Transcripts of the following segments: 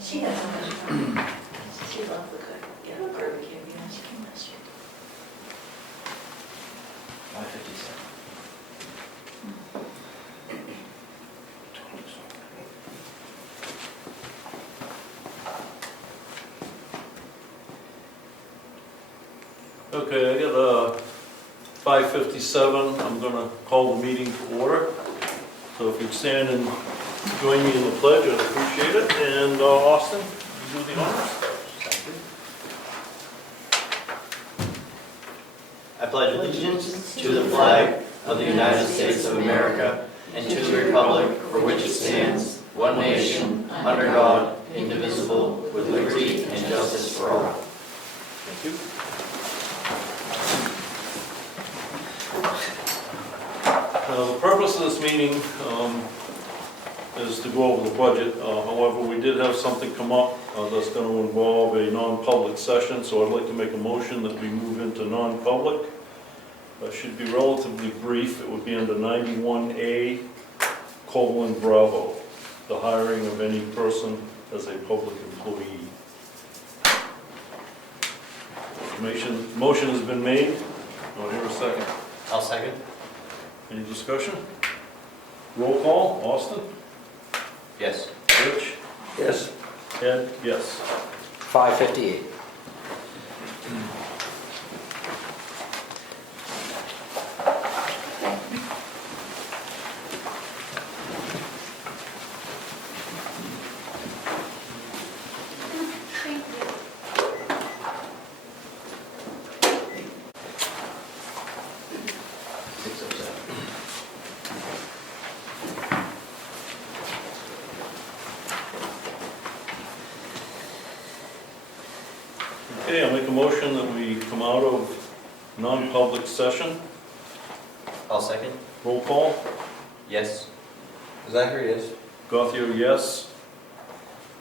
She has so much fun. She loves the cook. Yeah, the barbecue. Yeah, she came last year. 5:57. Okay, I got 5:57. I'm going to call the meeting to order. So if you'd stand and join me in the pledge, I'd appreciate it. And Austin, you do the honors. Thank you. I pledge allegiance to the flag of the United States of America and to the republic for which it stands, one nation, under God, indivisible, with liberty and justice for all. Thank you. Now, the purpose of this meeting is to go over the budget. However, we did have something come up that's going to involve a non-public session, so I'd like to make a motion that we move into non-public. That should be relatively brief. It would be under 91A, Bravo, the hiring of any person as a public employee. Motion has been made. Do I hear a second? I'll second. Any discussion? Roll call, Austin? Yes. Rich? Yes. Ed? Yes. 5:58. Thank you. 6:07. Okay, I'll make a motion that we come out of non-public session. I'll second. Roll call. Yes. Zachary, yes. Gothier, yes.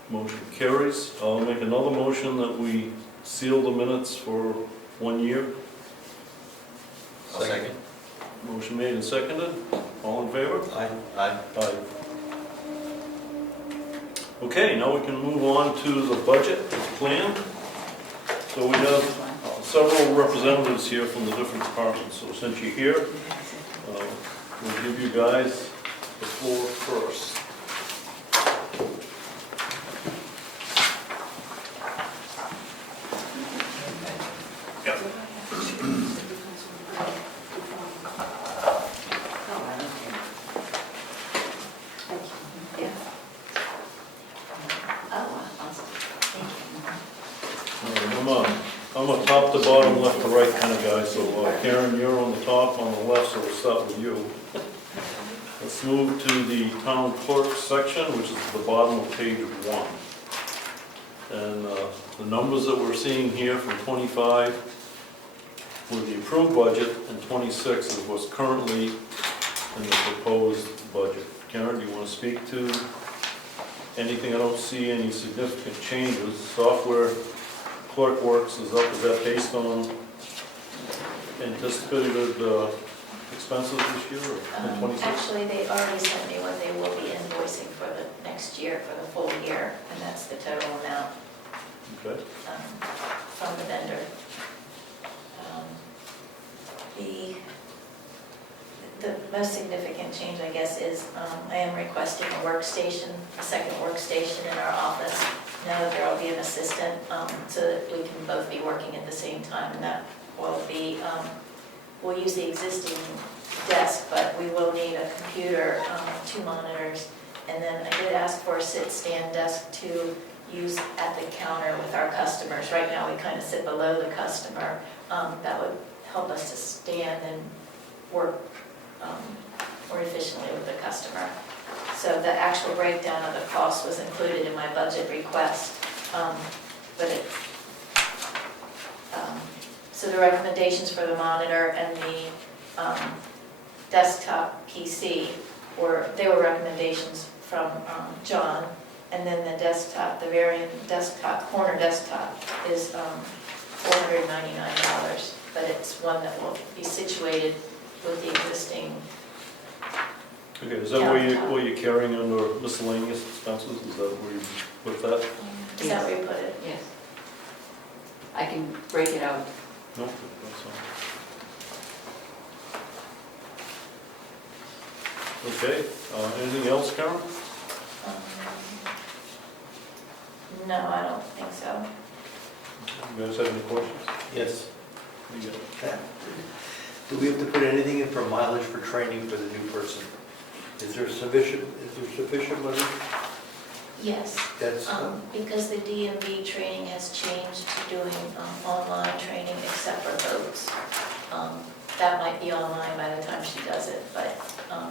Motion carries. I'll make another motion that we seal the minutes for 1 year. I'll second. Motion made and seconded. All in favor? Aye. Aye. Aye. Okay, now we can move on to the budget as planned. So we have several representatives here from the different departments. So since you're here, we'll give you guys the floor first. I'm a top to bottom, left to right kind of guy, so Karen, you're on the top, on the left, so we'll start with you. Let's move to the town clerk section, which is at the bottom of page 1. And the numbers that we're seeing here from 25 with the approved budget and 26 is what's currently in the proposed budget. Karen, do you want to speak to anything? I don't see any significant changes. Software clerk works is up. Is that based on anticipated expenses this year or 26? Actually, they already sent me what they will be invoicing for the next year, for the full year, and that's the total amount Okay. from the vendor. The most significant change, I guess, is I am requesting a workstation, a second workstation in our office. Now that there will be an assistant, so that we can both be working at the same time, and that will be, we'll use the existing desk, but we will need a computer, 2 monitors, and then I did ask for a sit-stand desk to use at the counter with our customers. Right now, we kind of sit below the customer. That would help us to stand and work more efficiently with the customer. So the actual breakdown of the cost was included in my budget request. So the recommendations for the monitor and the desktop PC were recommendations from John. And then the desktop, the Varian desktop, corner desktop is $499, but it's one that will be situated with the existing Okay, is that what you're carrying under miscellaneous expenses? Is that where you put that? Is that where you put it? Yes. I can break it out. No, that's all. Okay, anything else, Karen? No, I don't think so. You guys have any questions? Yes. You got it. Do we have to put anything in for mileage for training for the new person? Is there sufficient money? Yes, That's, because the DMV training has changed to doing online training except for votes. That might be online by the time she does it, but,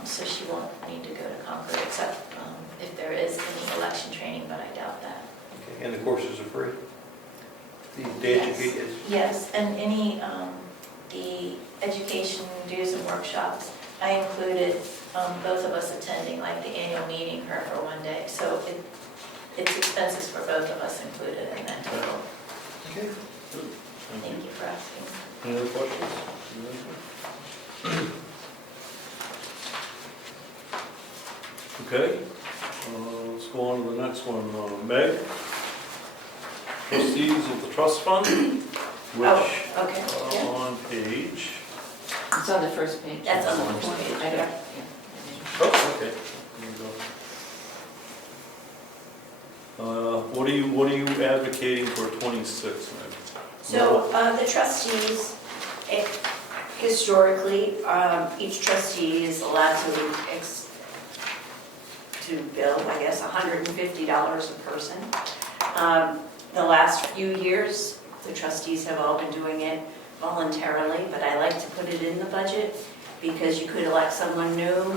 so she won't need to go to Concord except if there is any election training, but I doubt that. okay, and the courses are free? The Yes. educate is? Yes, and any, the education dues and workshops, I included both of us attending, like the annual meeting, her for one day. So it's expenses for both of us included in that total. Okay. Good. Thank you for asking. Any other questions? Okay, let's go on to the next one. Meg, trustees of the trust fund, which Oh, okay, yeah. on page, It's on the first page. That's on the first page, I got, yeah. yeah. oh, okay. There you go. What are you advocating for 26, Meg? So the trustees, historically, each trustee is allowed to bill, I guess, $150 a person. The last few years, the trustees have all been doing it voluntarily, but I like to put it in the budget because you could elect someone new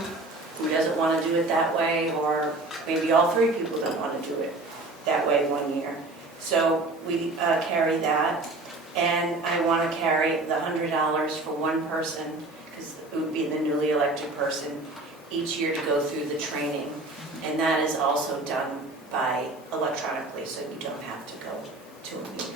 who doesn't want to do it that way, or maybe all three people don't want to do it that way one year. So we carry that. And I want to carry the $100 for one person, because it would be the newly elected person, each year to go through the training. And that is also done by electronically, so you don't have to go to a meeting.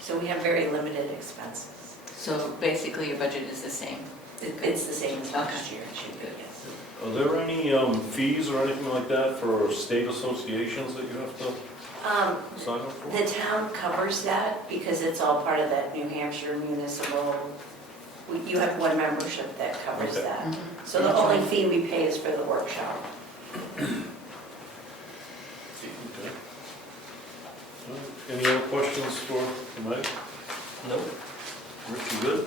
So we have very limited expenses. So basically your budget is the same? It's the same as last Okay. year, it should be, yes. Are there any fees or anything like that for state associations that you have to sign up for? The town covers that because it's all part of that New Hampshire municipal, you have one membership that covers Okay. that. Mhm. So the only fee we pay is for the workshop. Okay. All right. Any other questions for Meg? No. Rich, you good?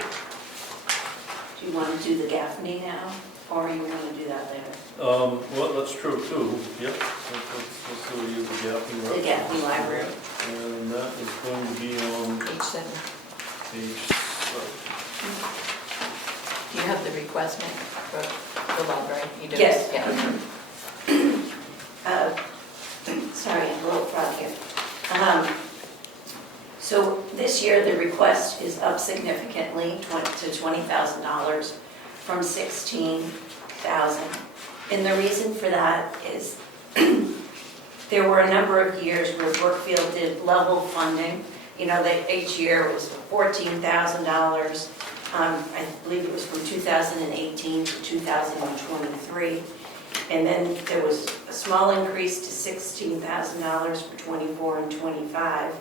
Do you want to do the Gaffney now, or you want to do that later? Well, that's true too. Yep. Let's go use the Gaffney. The Gaffney Library. And that is going to be on Page 7. page 7. Do you have the request, Nick, for the library? You do? Yes. Yeah. Sorry, I'm a little frog here. So this year, the request is up significantly to $20,000 from $16,000. And the reason for that is there were a number of years where Brookfield did level funding. You know, each year it was $14,000. I believe it was from 2018 to 2023. And then there was a small increase to $16,000 for 24 and 25.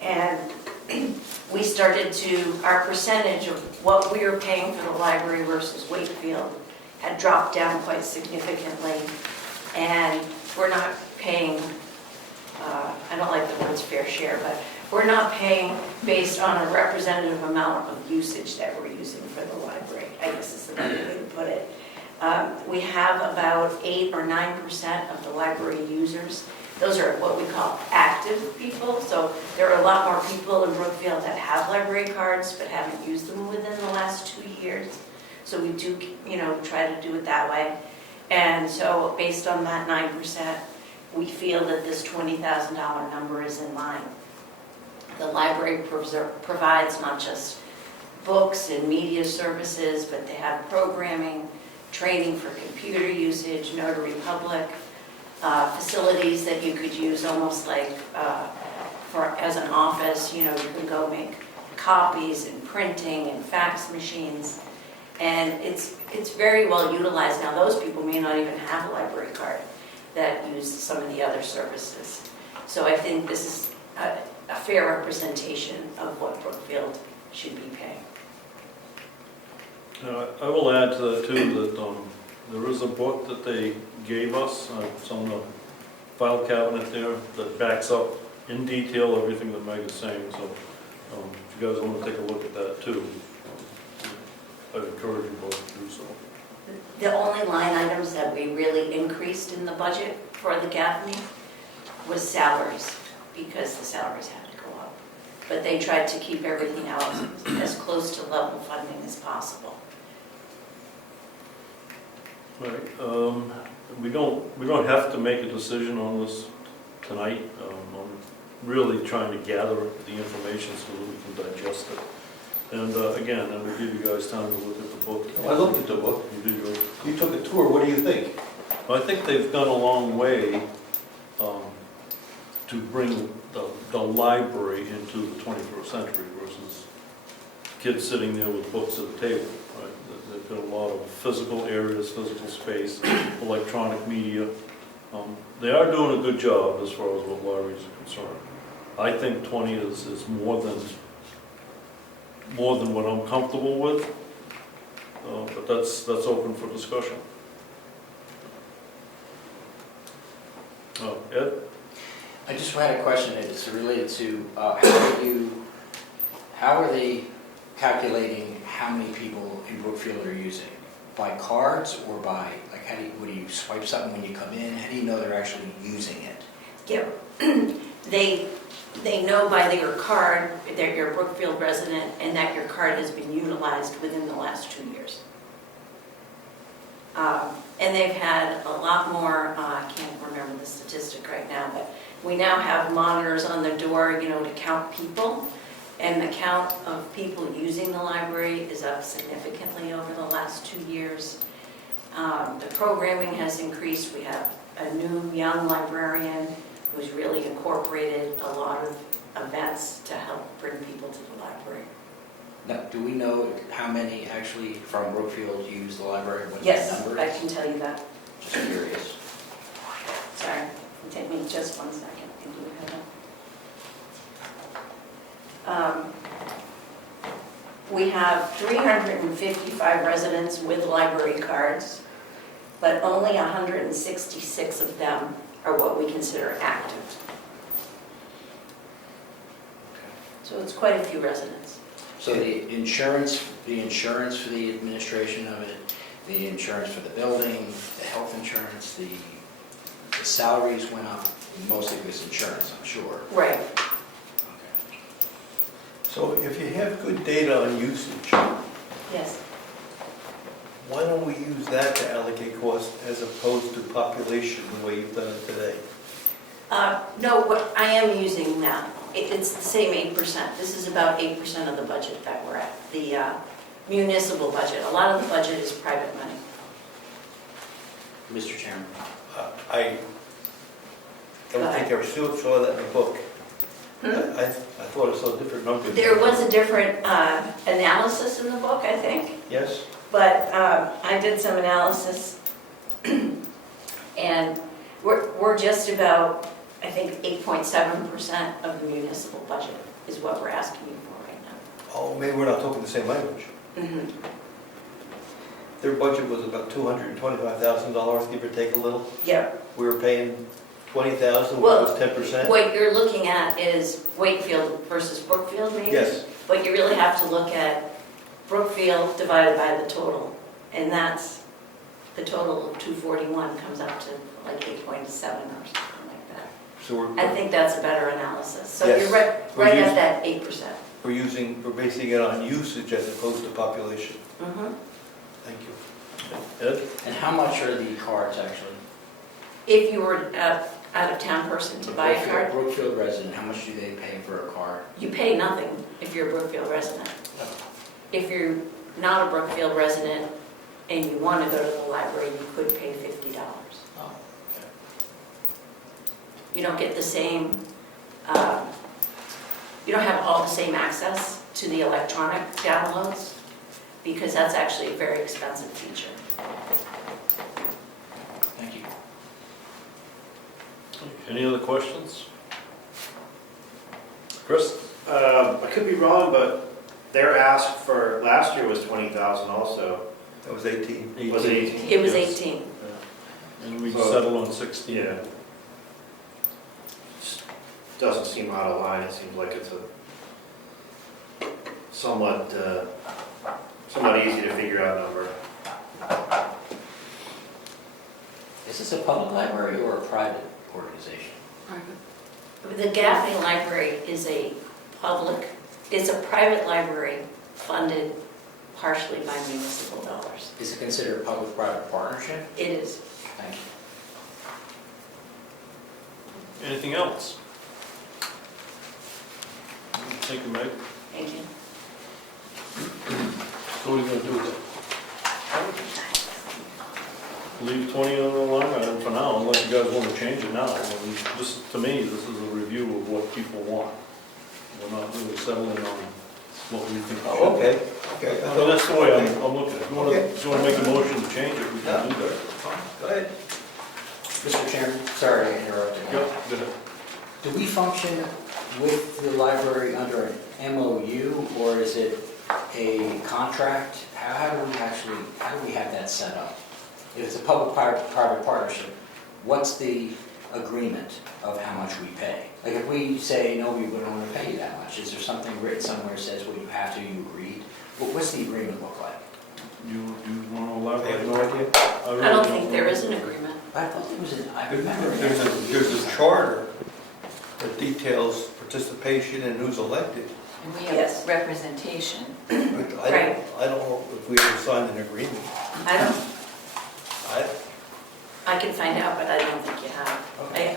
And we started our percentage of what we were paying for the library versus Wakefield had dropped down quite significantly. And we're not paying, I don't like the words fair share, but we're not paying based on a representative amount of usage that we're using for the library, I guess is the better way to put it. We have about 8 or 9% of the library users. Those are what we call active people. So there are a lot more people in Brookfield that have library cards but haven't used them within the last 2 years. So we do, try to do it that way. And so based on that 9%, we feel that this $20,000 number is in line. The library provides not just books and media services, but they have programming, training for computer usage, notary public, facilities that you could use almost like as an office. You can go make copies and printing and fax machines. And it's very well utilized. Now, those people may not even have a library card that use some of the other services. So I think this is a fair representation of what Brookfield should be paying. I will add to that too, that there is a book that they gave us, it's on the file cabinet there, that backs up in detail everything that Meg is saying, so if you guys want to take a look at that too, I'd encourage you both to do so. The only line items that we really increased in the budget for the Gaffney was salaries, because the salaries had to go up. But they tried to keep everything else as close to level funding as possible. Right, we don't have to make a decision on this tonight. I'm really trying to gather the information so that we can digest it. And again, I will give you guys time to look at the book. I looked at the book. You did yours. You took a tour, what do you think? I think they've gone a long way to bring the library into the 21st century versus kids sitting there with books at the table. Right? They've got a lot of physical areas, physical space, electronic media. They are doing a good job as far as what libraries are concerned. I think 20 is more than what I'm comfortable with, but that's open for discussion. Ed? I just had a question. It's related to how are they calculating how many people in Brookfield are using? By cards or by, like, what do you swipe something when you come in? How do you know they're actually using it? Yeah, they know by your card that you're a Brookfield resident and that your card has been utilized within the last 2 years. And they've had a lot more, I can't remember the statistic right now, but we now have monitors on the door, to count people. And the count of people using the library is up significantly over the last 2 years. The programming has increased. We have a new young librarian who's really incorporated a lot of events to help bring people to the library. Now, do we know how many actually from Brookfield use the library? What Yes, the number I is? can tell you that. Just curious. Sorry, it'll take me just 1 second. I do have it. We have 355 residents with library cards, but only 166 of them are what we consider active. So it's quite a few residents. So the insurance for the administration of it, the insurance for the building, the health insurance, the salaries went up, mostly because insurance, I'm sure. Right. Okay. So if you have good data on usage, Yes. why don't we use that to allocate costs as opposed to population the way you've done it today? No, what I am using now, it's the same 8%. This is about 8% of the budget that we're at, the municipal budget. A lot of the budget is private money. Mr. Chairman. I don't think I still saw that in the book. I thought I saw different numbers. There was a different analysis in the book, I think, Yes? but I did some analysis, and we're just about, I think, 8.7% of the municipal budget is what we're asking you for right now. Oh, maybe we're not talking the same language. Mhm. Their budget was about $225,000, give or take a little. Yeah. We were paying $20,000, which Well, was 10%. What you're looking at is Wakefield versus Brookfield, maybe? Yes. But you really have to look at Brookfield divided by the total, and that's, the total of 241 comes up to like 8.7 or something like that. So I think that's a better analysis. So Yes. you're right at that 8%. we're basing it on usage as opposed to population. Mhm. Thank you. Ed? And how much are the cards actually? If you were an out-of-town person to buy a card, Brookfield resident, how much do they pay for a card? you pay nothing if you're a Brookfield resident. If you're not a Brookfield resident and you want to go to the library, you could pay $50. Oh, okay. You don't get the same, you don't have all the same access to the electronic downloads because that's actually a very expensive feature. Thank you. Any other questions? Chris? I could be wrong, but their ask for last year was 20,000 also. That was 18. Was it 18? It was Yes. 18. And we So- settled on 16. Yeah. Just doesn't seem out of line. It seems like it's a somewhat easy to figure out number. Is this a public library or a private organization? The Gaffney Library is a private library funded partially by municipal dollars. Is it considered a public-private partnership? It is. Thank you. Anything else? Thank you, Meg. Thank you. So what are you gonna do with it? Leave 20 on the line for now, unless you guys want to change it now. I mean, this, to me, this is a review of what people want. We're not really settling on what we think. we Oh, should. okay, okay. I Well, thought- that's the way I'm looking at it. Okay. If you want to make a motion to change it, we Yeah. can do that. Go ahead. Mr. Chairman, sorry to interrupt you. Yep, go ahead. Do we function with the library under an MOU, or is it a contract? How do we have that set up? If it's a public-private partnership, what's the agreement of how much we pay? Like if we say, no, we wouldn't want to pay you that much, is there something written somewhere that says, well, you have to, you agreed? What's the agreement look like? You want to I elaborate? have no idea. really I don't think there is an agreement. I thought there was I remember. There's a charter that details participation and who's elected. And we Yes. have representation. But Right. I don't know if we ever signed an agreement. I can find out, but I don't think you have.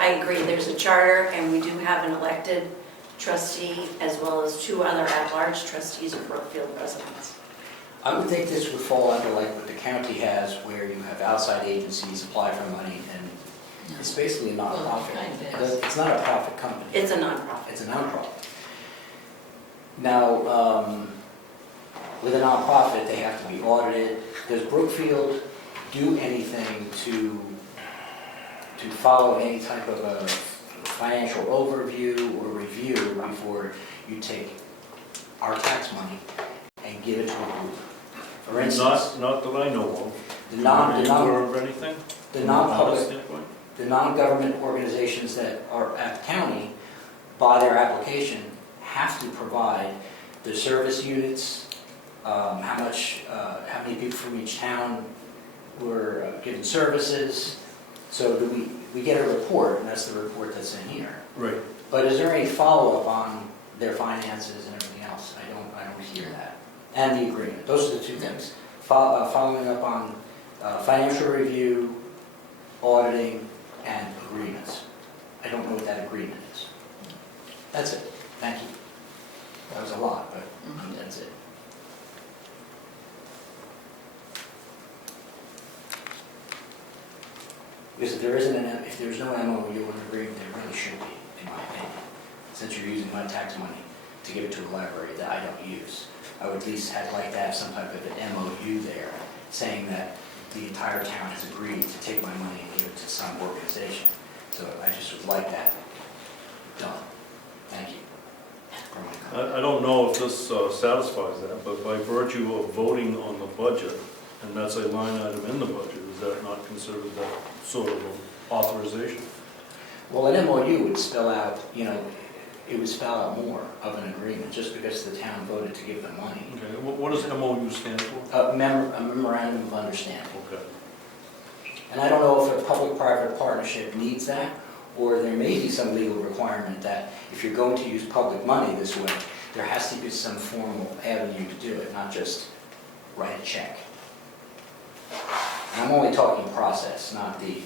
I agree, there's a charter, and we do have an elected trustee, as well as 2 other at-large trustees of Brookfield residents. I would think this would fall under like what the county has, where you have outside agencies apply for money, and it's basically a nonprofit. Well, it kind of is. It's not a profit company. It's a nonprofit. It's a nonprofit. Now, with a nonprofit, they have to be audited. Does Brookfield do anything to follow any type of a financial overview or review before you take our tax money and give it to a group? For instance, Not that I know of. the non- Are you aware of anything? the From an audit non-public, standpoint? the non-government organizations that are at the county, by their application, have to provide the service units, how many people from each town were given services. So we get a report, and that's the report that's in here. Right. But is there any follow-up on their finances and everything else? I don't hear that. And the agreement, those are the 2 things. Following up on financial review, auditing, and agreements. I don't know what that agreement is. That's it. Thank you. That was a lot, but that's it. Because if there's no MOU or agreement, there really should be, in my opinion. Since you're using my tax money to give it to a library that I don't use, I would at least like to have some type of an MOU there, saying that the entire town has agreed to take my money and give it to some organization. So I just would like that done. Thank you. for my comment. I don't know if this satisfies that, but by virtue of voting on the budget, and that's a line item in the budget, is that not considered that sort of authorization? Well, an MOU would spell out, it would spell out more of an agreement, just because the town voted to give them money. Okay, what does MOU stand for? A memorandum of understanding. Okay. And I don't know if a public-private partnership needs that, or there may be some legal requirement that if you're going to use public money this way, there has to be some formal avenue to do it, not just write a check. And I'm only talking process, not the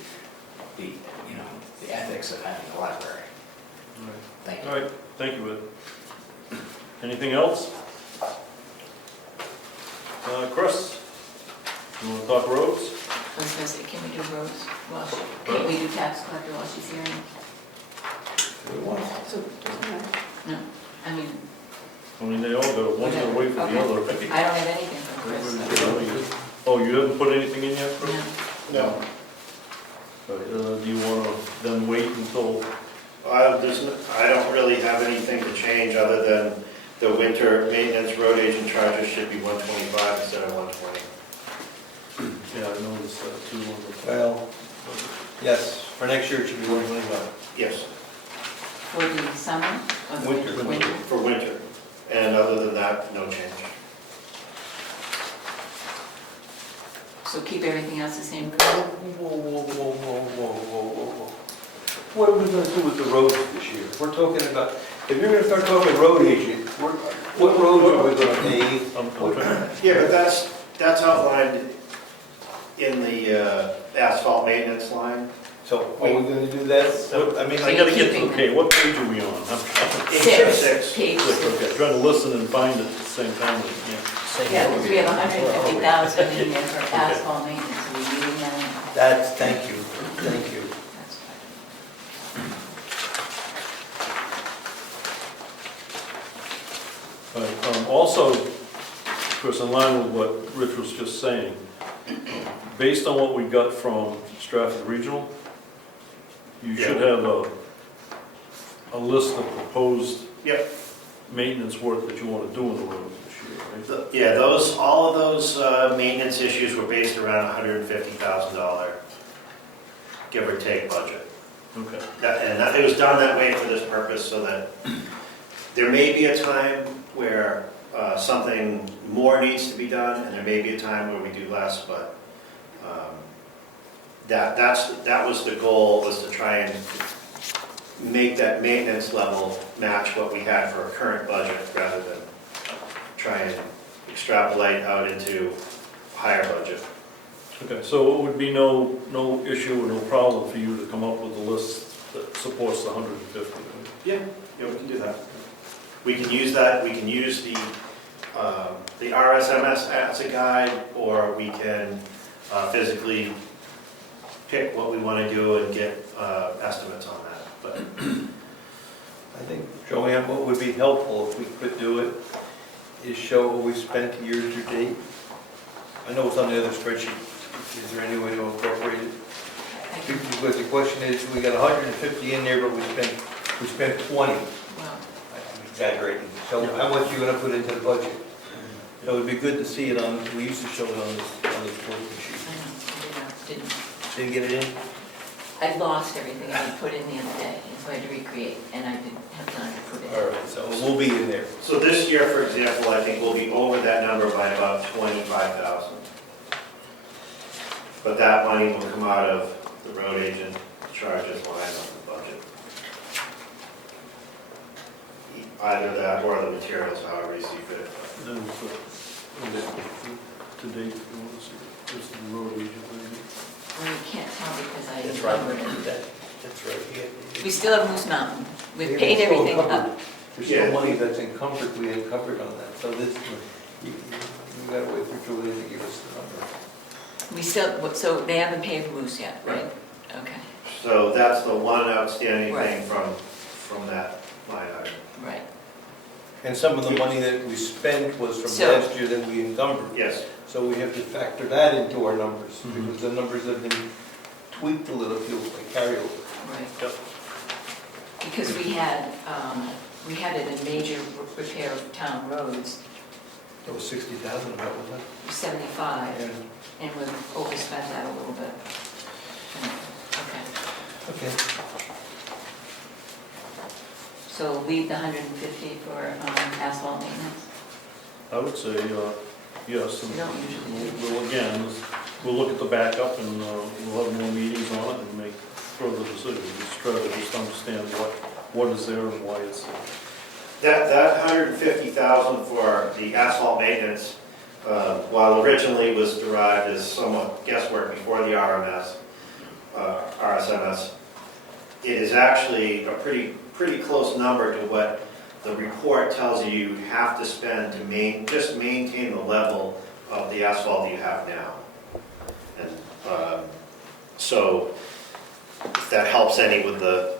ethics of having a library. All right. Thank you. All right, thank you, Ed. Anything else? Chris, you want to talk roads? I was gonna say, can we do roads can't we do tax collector while she's here? So, no, I mean, I mean, they all got, one's gonna wait for the Okay. other. I don't have anything from Chris. Oh, you haven't put anything in yet, Chris? No. No. Do you wanna then wait until, I don't really have anything to change other than the winter maintenance road agent charges should be 125 instead of 120. yeah, I noticed that too. on the- Well, yes, for next year it should be 125. Yes, For the summer? Or the Winter. Winter. for winter. And other than that, no change. So keep everything else the same? Whoa. What are we gonna do with the roads this year? We're talking about, if you're gonna start talking road agent, what roads are we gonna pave? I'm trying- Yeah, but that's outlined in the asphalt maintenance line. So are we gonna do that? I mean, I gotta get to, okay, what page are we on? Six. Page Six, 6. okay, trying to listen and find it at the same time, yeah. Yeah, because we have 150,000 in there for asphalt maintenance, are we using that? Thank you. That's fine. Right, also, Chris, in line with what Rich was just saying, based on what we got from Stratford Regional, you should have a list of proposed Yep. maintenance work that you want to do in the roads this year, right? Yeah, all of those maintenance issues were based around $150,000, give or take budget. Okay. It was done that way for this purpose, so that there may be a time where something more needs to be done, and there may be a time where we do less, but that was the goal, was to try and make that maintenance level match what we had for a current budget, rather than try and extrapolate out into higher budget. Okay, so it would be no issue or no problem for you to come up with a list that supports the 150, right? Yeah, we can do that. We can use that, we can use the RSMS as a guide, or we can physically pick what we want to do and get estimates on that. But I think, Joanne, what would be helpful if we could do it is show what we spent year to date. I know it's on the other spreadsheet. Is there any way to incorporate it? Because the question is, we got 150 in there, but we spent 20. Well, I'm exaggerating. So how much are you gonna put into the budget? It would be good to see it on, we used to show it on this working sheet. I know, didn't. Didn't get it in? I lost everything I had put in the other day, and so I had to recreate, and I didn't have time to put it in. All right, so we'll be in there. so this year, for example, I think we'll be over that number by about 25,000. But that money will come out of the road agent charges line of the budget. Either that or the materials, however you see fit. Then, to date, if you want to see, just the road agent, maybe. Well, you can't tell because I That's right. numbered it. That's right. We still have Moose Mountain. We've paid everything up. There's still money that's encumbered, we encumbered on that. So this, you gotta wait for Julie to give us the number. We still, so they haven't paid Moose yet, right? Okay, So that's the one outstanding Right. thing from that line item. right. And some of the money that we spent was from So- last year that we encumbered. Yes, So we have to factor that into our numbers, Mhm. because the numbers have been tweaked a little, feels like carryover. Right. Yep. Because we had it in major repair of town roads, That was 60,000, about, wasn't 75, it? and we've overspent that a little bit. Okay, Okay. so leave the 150 for asphalt maintenance? I would say, yes. And We don't usually do. we'll look at the backup and we'll have more meetings on it and make further decisions. Just try to just understand what is there and why it's there. that 150,000 for the asphalt maintenance, while originally was derived as somewhat guesswork before the RSMS, it is actually a pretty close number to what the report tells you have to spend to just maintain the level of the asphalt that you have now. And so if that helps any with the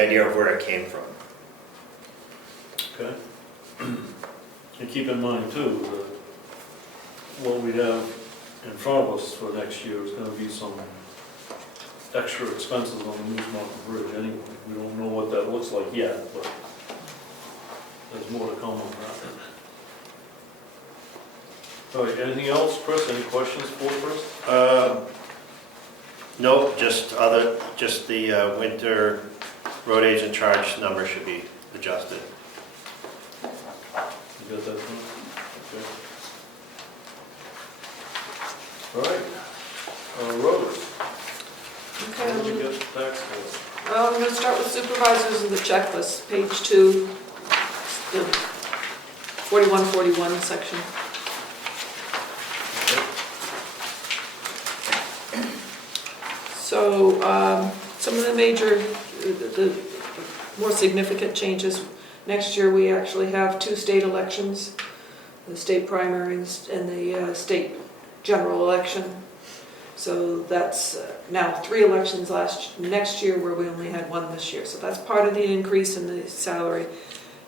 idea of where it came from. Okay? And keep in mind too, that what we have in front of us for next year is gonna be some extra expenses on the Moose Mountain Bridge anyway. We don't know what that looks like yet, but there's more to come on that. All right, anything else, Chris? Any questions for Chris? Nope, just the winter road agent charge number should be adjusted. You got that one? Okay. All right, roads. Okay, How did you get the tax bill? I'm going to start with supervisors and the checklist, page 2, the 4141 section. So some of the major, the more significant changes, next year we actually have 2 state elections, the state primaries and the state general election. So that's now 3 elections next year where we only had 1 this year. So that's part of the increase in the salary,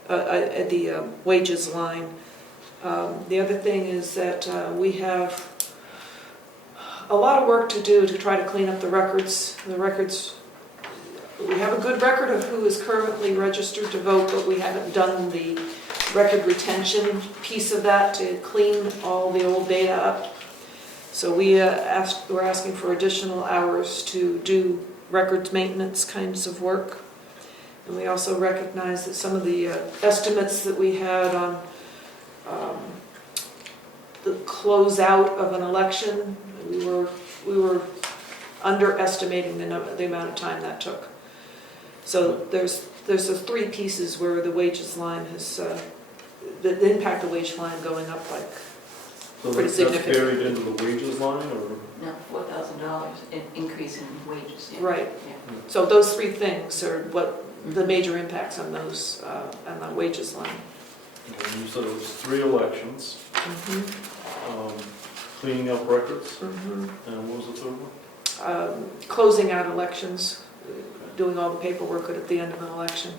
at the wages line. The other thing is that we have a lot of work to do to try to clean up the records. We have a good record of who is currently registered to vote, but we haven't done the record retention piece of that to clean all the old data up. So we're asking for additional hours to do records maintenance kinds of work. And we also recognize that some of the estimates that we had on the closeout of an election, we were underestimating the amount of time that took. So there's the 3 pieces where the wages line has, the impact of wage line going up like So pretty that's significant. buried into the wages line, or? No, $4,000 increase in wages. Yeah. Right. Yeah. So those 3 things are what the major impacts on those, on the wages line. Okay, you said it was 3 elections, Mm-hmm. cleaning up records, Mm-hmm. and what was the third one? Closing out elections, doing all the paperwork at the end of an election.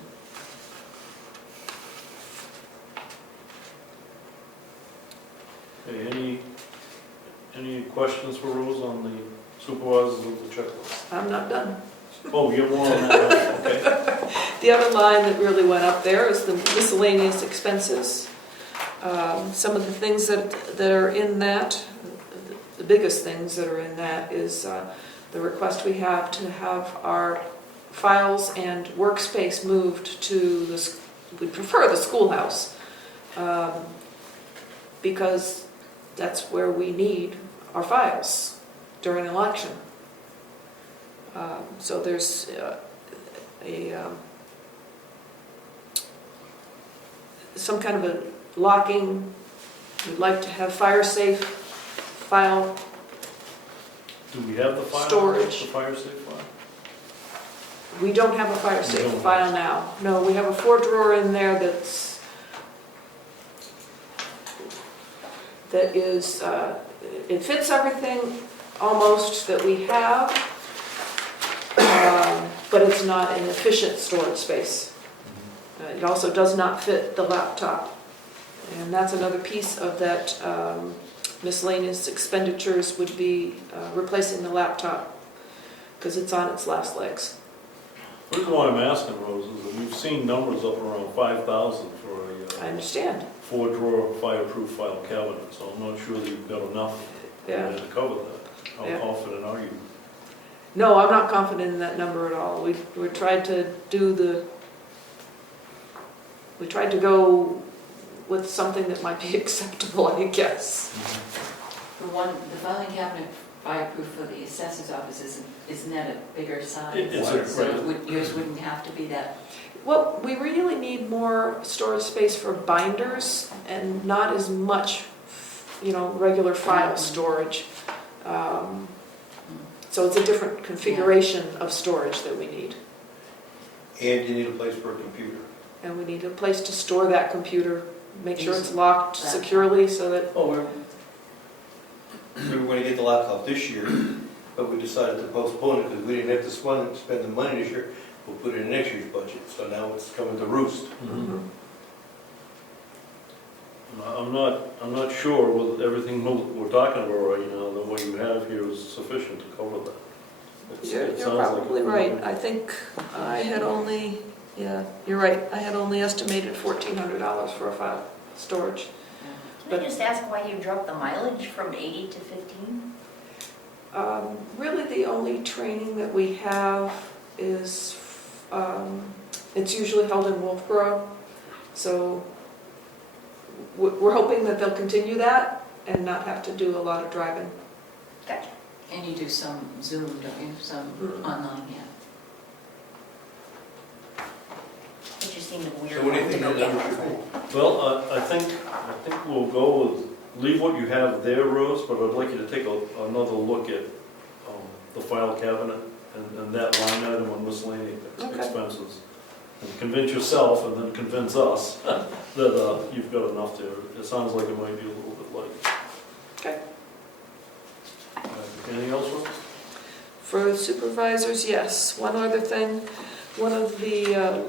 Okay, any questions for Rose on the supervisors of the checklist? I'm not done. Oh, you have one on that, okay. The other line that really went up there is the miscellaneous expenses. Some of the things that are in that, the biggest things that are in that is the request we have to have our files and workspace moved to we prefer the schoolhouse, because that's where we need our files during an election. So there's some kind of a locking. We'd like to have fire safe file. Do we have the file? Storage. The fire safe file? We don't have a fire safe don't. file now. No, we have a 4-drawer in there that is, it fits everything almost that we have, but it's not an efficient storage space. It also does not fit the laptop. And that's another piece of that miscellaneous expenditures would be replacing the laptop, because it's on its last legs. The reason why I'm asking, Rose, is that we've seen numbers up around 5,000 for I a understand. 4-drawer fireproof file cabinet, so I'm not sure that you've got enough Yeah. to cover that. How Yeah. confident are you? No, I'm not confident in that number at all. We tried to go with something that might be acceptable, I guess. The filing cabinet fireproof for the assessor's office isn't that a bigger size? It's So right. yours wouldn't have to be that. Well, we really need more storage space for binders and not as much, regular file storage. So it's a different configuration of storage that we need. And you need a place for a computer. And we need a place to store that computer, make sure it's locked securely so that, Oh, We were going to get the laptop this year, but we decided to postpone it because we didn't have to spend the money this year. We'll put it in next year's budget, so now it's coming to roost. mhm. I'm not sure with everything we're talking about right now, that what you have here is sufficient to cover that. You're probably right. I think I had only, yeah, you're right. I had only estimated $1,400 for a file storage. Can I just ask why you dropped the mileage from 80 to 15? Really, the only training that we have is, it's usually held in Wolfboro. So we're hoping that they'll continue that and not have to do a lot of driving. Gotcha. And you do some Zoom, don't you? Some online, yeah. It just seemed weird. So what do you to think go the get number one. should be? Well, I think we'll go with, leave what you have there, Rose, but I'd like you to take another look at the file cabinet and that line item on miscellaneous Okay. expenses. And convince yourself and then convince us that you've got enough there. It sounds like it might be a little bit light. Okay. Anything else, Rose? For supervisors, yes. One other thing, one of the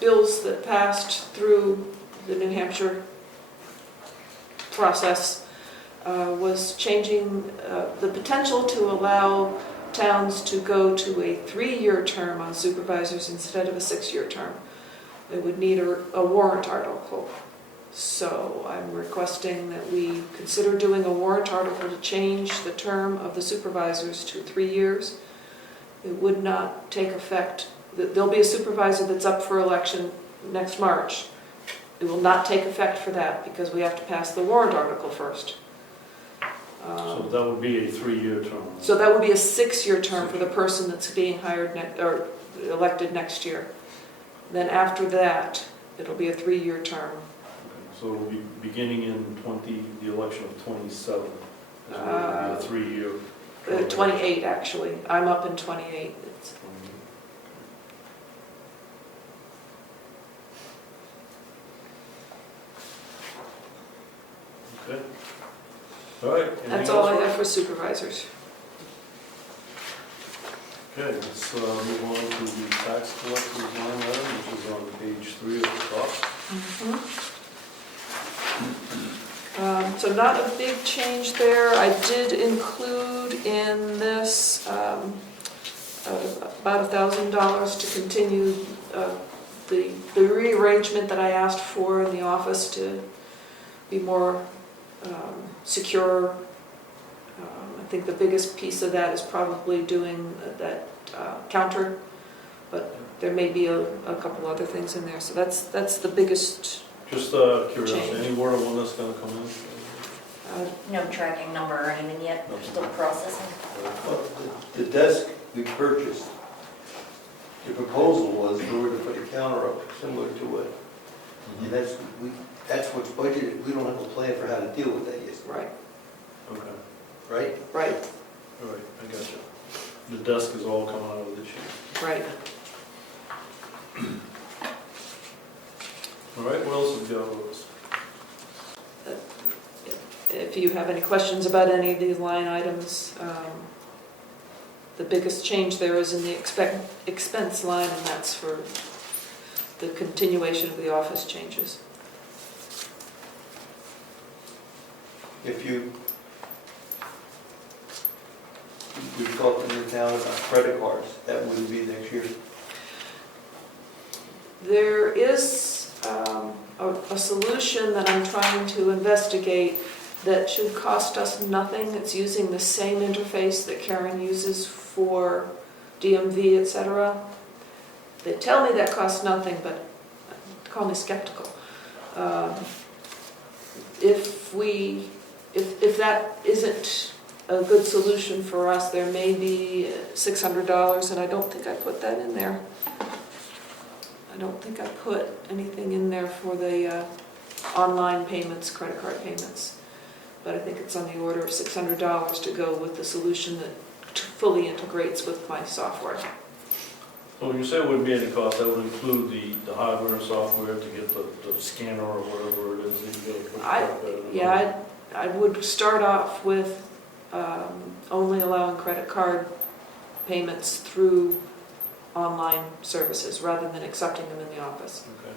bills that passed through the New Hampshire process was changing the potential to allow towns to go to a 3-year term on supervisors instead of a 6-year term. They would need a warrant article. So I'm requesting that we consider doing a warrant article to change the term of the supervisors to 3 years. It would not take effect, there'll be a supervisor that's up for election next March. It will not take effect for that because we have to pass the warrant article first. So that would be a 3-year term. So that would be a 6-year term for the person that's being hired or elected next year. Then after that, it'll be a 3-year term. Okay, so it'll be beginning in the election of 27. Is where it'll be a 3-year. 28, actually. I'm up in 28. Okay. All right. anything That's all I else, have Rose? for supervisors. Okay, let's move on to the tax collector's line item, which is on page 3 at the top. So not a big change there. I did include in this about $1,000 to continue the rearrangement that I asked for in the office to be more secure. I think the biggest piece of that is probably doing that counter, but there may be a couple other things in there. So that's the biggest. Just curiosity, Change. any word on when that's going to come in? No tracking number or anything yet, we're still processing. Well, the desk we purchased, the proposal was we were to put a counter up similar to it. And that's what's budgeted. We don't have a plan for how to deal with that yet, Right, Okay, right? right, all right, I got you. The desk is all coming out of this sheet. right. All right, what else have you got with us? If you have any questions about any of these line items, the biggest change there is in the expense line, and that's for the continuation of the office changes. We've talked to the town about credit cards, that wouldn't be next year. There is a solution that I'm trying to investigate that should cost us nothing. It's using the same interface that Karen uses for DMV, etc. They tell me that costs nothing, but call me skeptical. If that isn't a good solution for us, there may be $600, and I don't think I put that in there. I don't think I put anything in there for the online payments, credit card payments. But I think it's on the order of $600 to go with the solution that fully integrates with my software. So when you say it wouldn't be any cost, that would include the hardware and software to get the scanner or whatever it is that you got to put back there? I would start off with only allowing credit card payments through online services rather than accepting them in the office. Okay.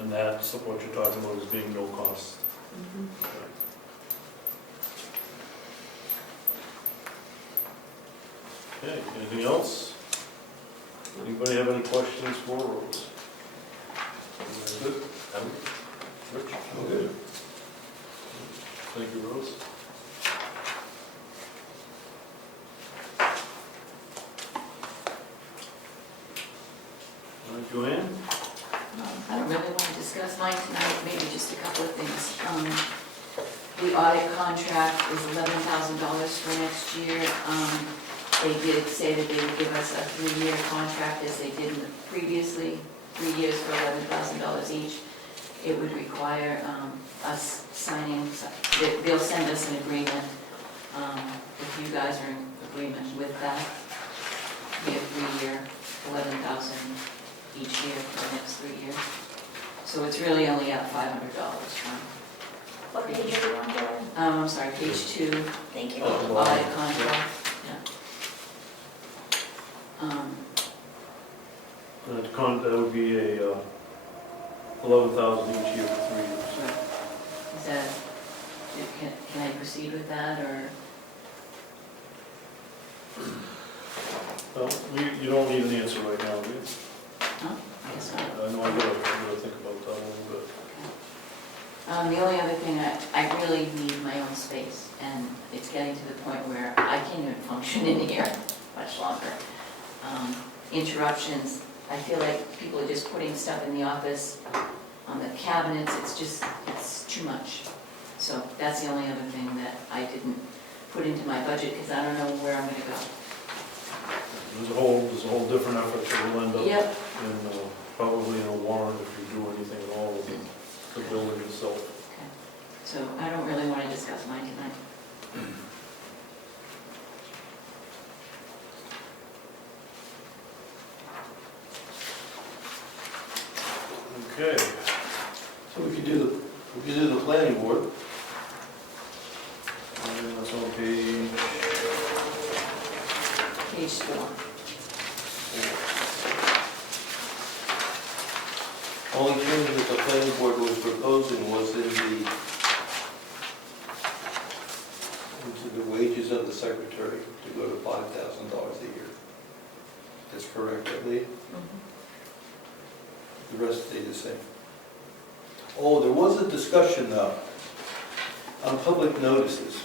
And that's what you're talking about as being no cost. Mhm. Okay, anything else? Anybody have any questions for Rose? Good? Rich? Okay. Thank you, Rose. Joanne? I don't really want to discuss mine tonight, maybe just a couple of things. The audit contract is $11,000 for next year. They did say that they would give us a 3-year contract as they did previously, 3 years for $11,000 each. It would require us signing, they'll send us an agreement, if you guys are in agreement with that. Be a 3-year, $11,000 each year for the next 3 years. So it's really only up $500. What page are you on, Joanne? I'm sorry, page 2, Thank you. Oh. audit contract. That would be a 11,000 each year for 3 years. Right. Is that, can I proceed with that, or? Well, you don't need an answer right now, do you? Huh? I guess not. I know I gotta think about that a little bit. The only other thing, I really need my own space, and it's getting to the point where I can't even function in here much longer. Interruptions, I feel like people are just putting stuff in the office, on the cabinets, it's too much. So that's the only other thing that I didn't put into my budget, because I don't know where I'm gonna go. There's a whole different effort that will end up Yep. in, probably in a warrant if you do anything at all with the building itself. Okay. So I don't really want to discuss mine tonight. Okay. So we could do the planning board. And that's on page, Page 4. Only change that the planning board was proposing was into the wages of the secretary to go to $5,000 a year. That's correct, I believe. The rest stay the same. Oh, there was a discussion though on public notices.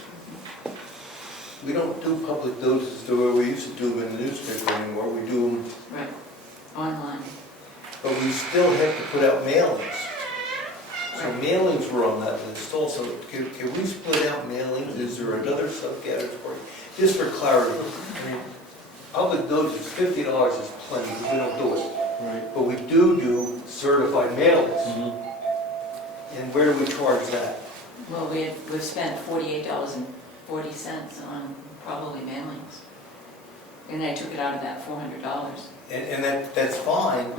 We don't do public notices the way we used to do them in the newspaper anymore. We do them, Right. Online. but we still have to put out mailings. So mailings were on that list also. Can we split out mailings? Is there another subcategory? Just for clarity. I mean, public notice, $50 is plenty, we don't do it. right. But we do certified mailings. Mhm. And where do we charge that? Well, we've spent $48.40 on probably mailings. And I took it out of that $400. And that's fine,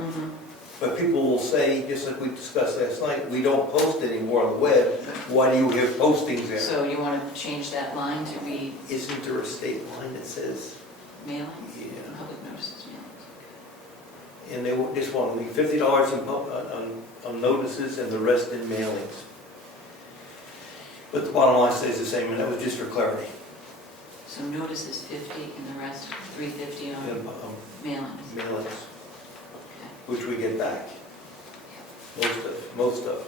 but people will say, just like we discussed last night, we don't post anymore on the web. Why do you have postings there? So you want to change that line to be Isn't there a state line that says, mailings? yeah, Public notices, mailings. and they just want to leave $50 on notices and the rest in mailings. But the bottom line stays the same, and that was just for clarity. So notice is 50 and the rest $350 on And, mailings. mailings, Okay. which we get back. Most of.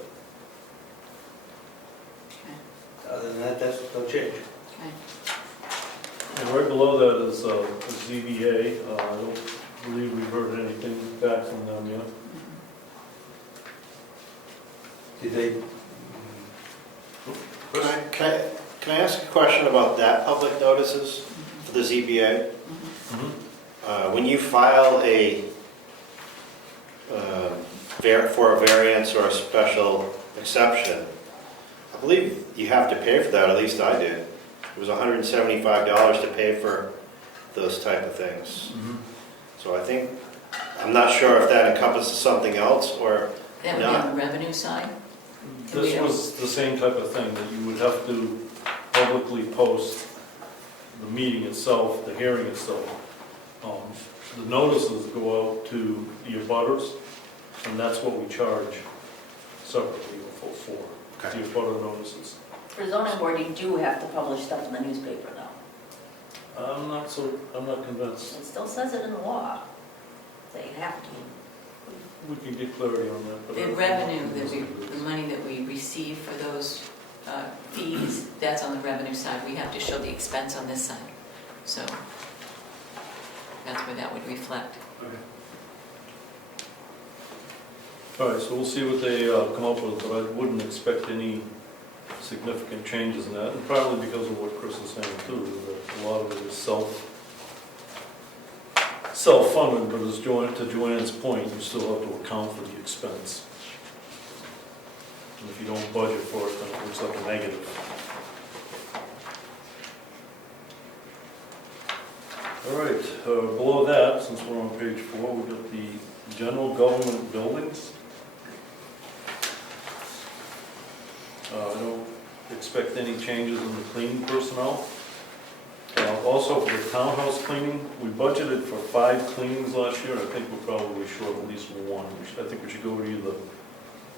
Okay. Other than that, that's no change. Okay. And right below that is ZBA. I don't believe we've heard anything back from them yet. Did they? Can I ask a question about that public notices for the ZBA? When you file for a variance or a special exception, I believe you have to pay for that, at least I did. It was $175 to pay for those type of things. So I'm not sure if that encompasses something else or That would be on the revenue side? This was the same type of thing, that you would have to publicly post the meeting itself, the hearing itself. The notices go out to the abutters, and that's what we charge separately for Okay. the abutter notices. For zoning board, you do have to publish stuff in the newspaper though. I'm not convinced. It still says it in the law, that you have to. We can get clarity on that. but I The don't know. revenue, the money that we receive for those fees, that's on the revenue side. We have to show the expense on this side. So that's where that would reflect. All right, so we'll see what they come up with, but I wouldn't expect any significant changes in that, and probably because of what Chris is saying too, that a lot of it is self-funded, but as to Joanne's point, you still have to account for the expense. And if you don't budget for it, then it looks like a negative. All right, below that, since we're on page 4, we've got the general government buildings. I don't expect any changes in the cleaning personnel. Also, for the townhouse cleaning, we budgeted for 5 cleanings last year. I think we're probably short at least one. I think we should go to either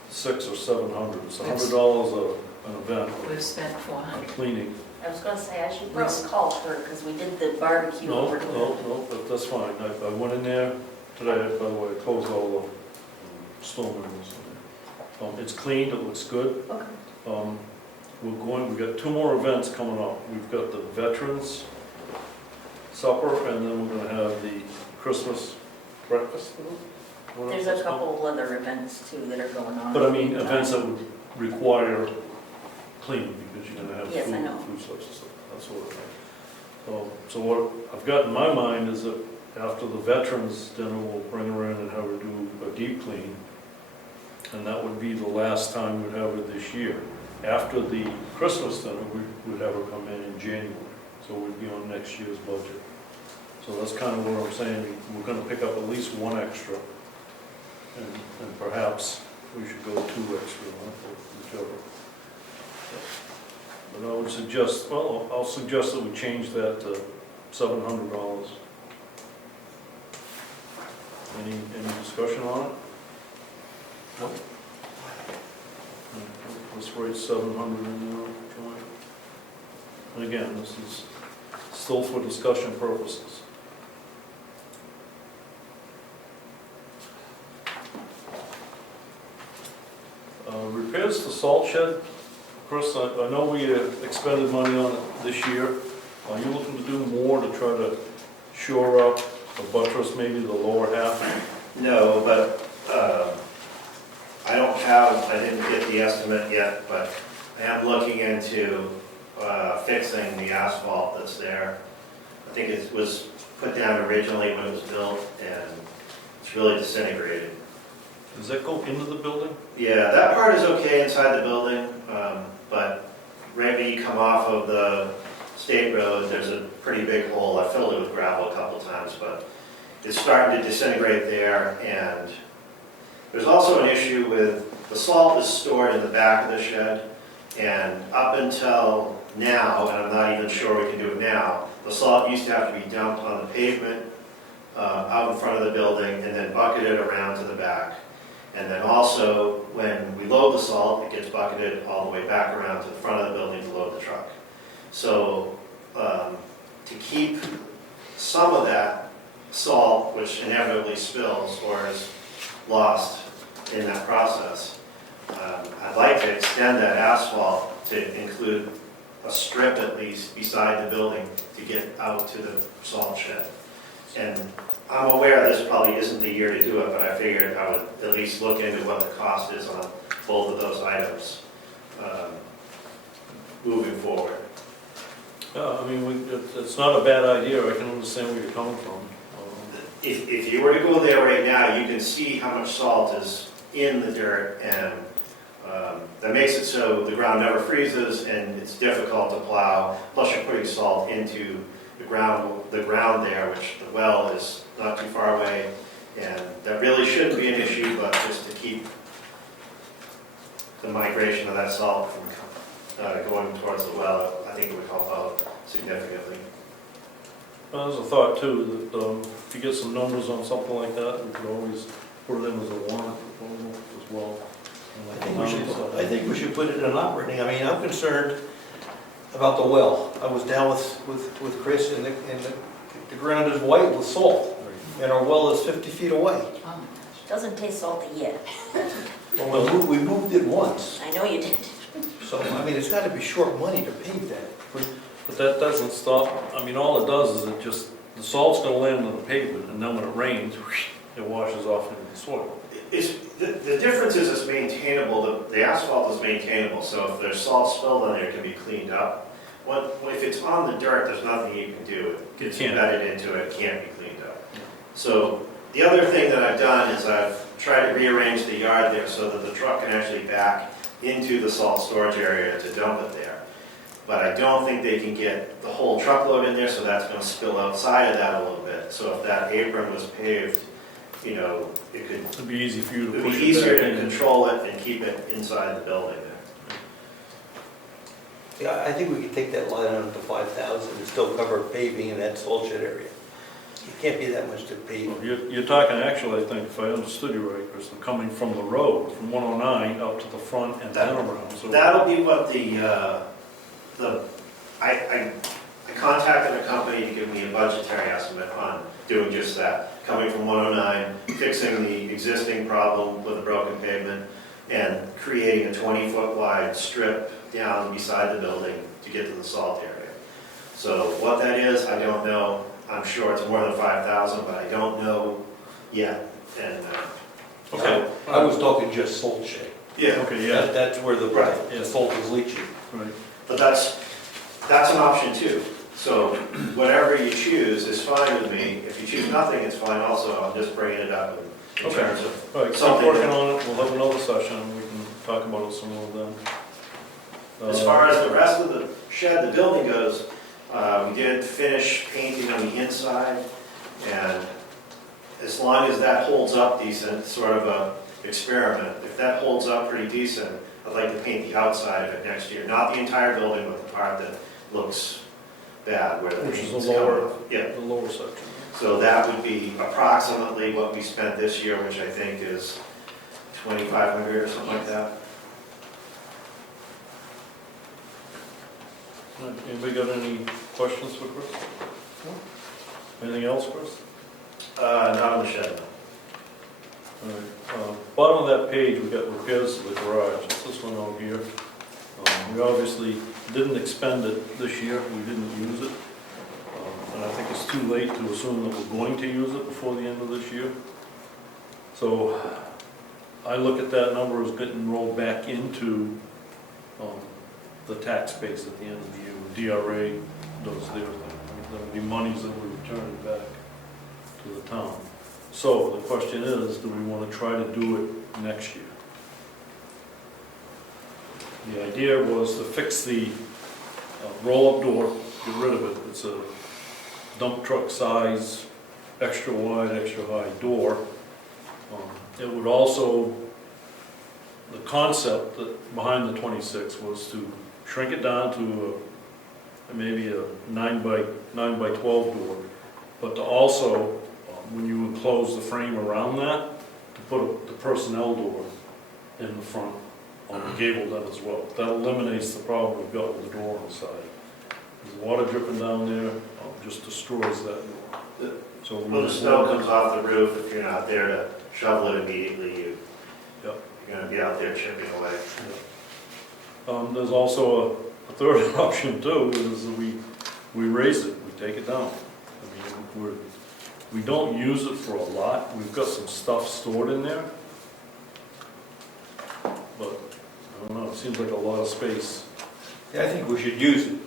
600 or 700. It's $100 an event We've spent on $400. cleaning. I was gonna say, I should probably call her, because we did the barbecue No, over no, that's fine. I went in there today, by the way, I closed all the stone rooms. It's cleaned, it looks good. Okay. We've got 2 more events coming up. We've got the Veterans Supper, and then we're gonna have the Christmas breakfast. What There's else a is coming? couple of other events too that are going on. But I mean, events that would require cleaning, because you're gonna have Yes, I food, know. foodstuffs and stuff, that sort of thing. So what I've got in my mind is that after the Veterans dinner, we'll bring her in and have her do a deep clean, and that would be the last time we'd have her this year. After the Christmas dinner, we'd have her come in January, so we'd be on next year's budget. So that's kind of where I'm saying, we're gonna pick up at least 1 extra, and perhaps we should go 2 extra, whichever. But I would suggest, well, I'll suggest that we change that to $700. Any discussion on it? No? Let's write 700 in there, Joanne. And again, this is still for discussion purposes. Repairs to salt shed. Chris, I know we expended money on it this year. Are you looking to do more to try to shore up or buttress maybe the lower half? No, but I didn't get the estimate yet, but I am looking into fixing the asphalt that's there. I think it was put down originally when it was built, and it's really disintegrated. Does that go into the building? Yeah, that part is okay inside the building, but right when you come off of the state road, there's a pretty big hole. I filled it with gravel a couple times, but it's starting to disintegrate there. And there's also an issue with the salt is stored in the back of the shed, and up until now, and I'm not even sure we can do it now, the salt used to have to be dumped on the pavement out in front of the building and then bucketed around to the back. And then also, when we load the salt, it gets bucketed all the way back around to the front of the building to load the truck. So to keep some of that salt, which inevitably spills or is lost in that process, I'd like to extend that asphalt to include a strip at least beside the building to get out to the salt shed. And I'm aware this probably isn't the year to do it, but I figured I would at least look into what the cost is on both of those items moving forward. Yeah, I mean, it's not a bad idea. I can understand where you're coming from. If you were to go there right now, you can see how much salt is in the dirt, and that makes it so the ground never freezes and it's difficult to plow. Plus you're putting salt into the ground there, which the well is not too far away, and that really shouldn't be an issue, but just to keep the migration of that salt from going towards the well, I think it would help out significantly. Well, there's a thought too, that if you get some numbers on something like that, we could always put it in as a warrant proposal as well. I think we should put it in operating. I mean, I'm concerned about the well. I was down with Chris, and the ground is white with salt, and our well is 50 feet away. Oh, my gosh. Doesn't taste salty yet. Well, we moved it once, I know you did. so, I mean, it's gotta be short money to pave that. But that doesn't stop, I mean, all it does is the salt's gonna land on the pavement, and then when it rains, it washes off into the soil. The difference is it's maintainable, the asphalt is maintainable, so if there's salt spilled on there, it can be cleaned up. If it's on the dirt, there's nothing you can do, it gets embedded into it, can't be cleaned up. So the other thing that I've done is I've tried to rearrange the yard there so that the truck can actually back into the salt storage area to dump it there. But I don't think they can get the whole truckload in there, so that's going to spill outside of that a little bit. So if that apron was paved, you know, It'd be easy for you to it'd push be it easier back to in. control it and keep it inside the building there. Yeah, I think we could take that line down to 5,000 and still cover paving in that salt shed area. It can't be that much to pave. Well, You're talking, actually, I think, if I understood you right, Kristen, coming from the road, from 109 up to the front and then around, so. That'll be what I contacted a company to give me a budgetary estimate on doing just that. Coming from 109, fixing the existing problem with the broken pavement, and creating a 20-foot wide strip down beside the building to get to the salt area. So what that is, I don't know. I'm sure it's more than 5,000, but I don't know yet. And Okay. I was talking just salt shed. yeah, Okay, yeah, That's where the Yeah. salt is leaching. right. but that's an option too. So whatever you choose is fine with me. If you choose nothing, it's fine also. I'm just bringing it up in Okay. terms of All right, keep something working that- on it, we'll have another session, and we can talk about it some more then. As far as the rest of the shed, the building goes, we did finish painting on the inside, and as long as that holds up decent, sort of a experiment, if that holds up pretty decent, I'd like to paint the outside of it next year. Not the entire building, but the part that looks bad, where the Which is paint's the coming lower- off. Yeah, The lower section. so that would be approximately what we spent this year, which I think is 2,500 or something like that. All right, anybody got any questions for Chris? Anything else, Chris? Not on the shed, no. All right, bottom of that page, we got repairs to the garage, it's this one over here. We obviously didn't expend it this year, we didn't use it. And I think it's too late to assume that we're going to use it before the end of this year. So I look at that number as getting rolled back into the tax base at the end of the year. When DRA does their thing, there'll be monies that we're returning back to the town. So the question is, do we want to try to do it next year? The idea was to fix the roll-up door, get rid of it. It's a dump truck size, extra wide, extra high door. It would also, the concept that behind the 26 was to shrink it down to maybe a 9 by 12 door, but to also, when you enclose the frame around that, to put the personnel door in the front on the gable then as well. That eliminates the problem we've got with the door on the side. There's water dripping down there, just destroys that door. So When the snow comes off the roof, if you're not there to shovel it immediately, Yep. you're gonna be out there chipping away. There's also a third option too, is that we raise it, we take it down. I mean, we don't use it for a lot, we've got some stuff stored in there. But, I don't know, it seems like a lot of space. Yeah, I think we should use it.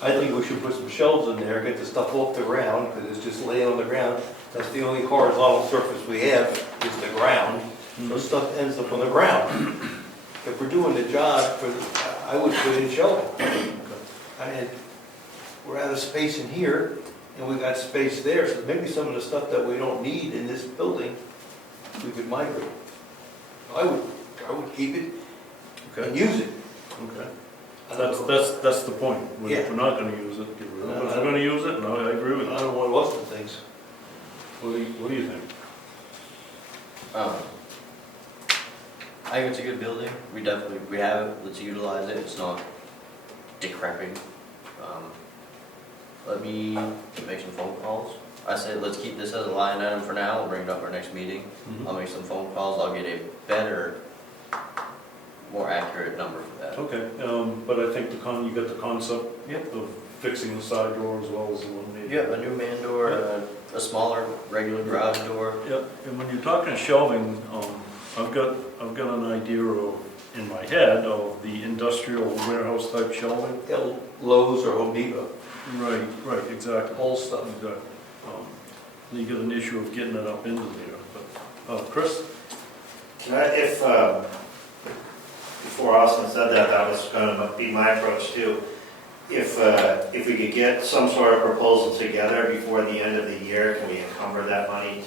I think we should put some shelves in there, get the stuff off the ground, because it's just laying on the ground. That's the only horizontal surface we have, is the ground. So stuff ends up on the ground. If we're doing the job, I would put in shelving. I mean, we're out of space in here, and we got space there, so maybe some of the stuff that we don't need in this building, we could migrate. I would keep it and use it. Okay. I don't know. That's the point. Yeah. If we're not gonna use it, get rid of it. If we're gonna use it, no, I agree with I you. don't know what Austin thinks. What do you think? I think it's a good building. We have it. Let's utilize it. It's not decrepit. Let me make some phone calls. I said, let's keep this as a line item for now. We'll bring it up our next meeting. I'll make some phone calls. I'll get a better, more accurate number for that. Okay, but I think you got the concept of fixing the side door as well as the one maybe. Yeah, a new man door, a smaller regular garage door. Yep, and when you're talking shelving, I've got an idea in my head of the industrial warehouse type shelving. Lowe's or Home Depot, Right, exactly. whole stuff. Exactly. You get an issue of getting it up into there, but, Chris? Can I, before Austin said that, that was gonna be my approach too. If we could get some sort of proposal together before the end of the year, can we encumber that money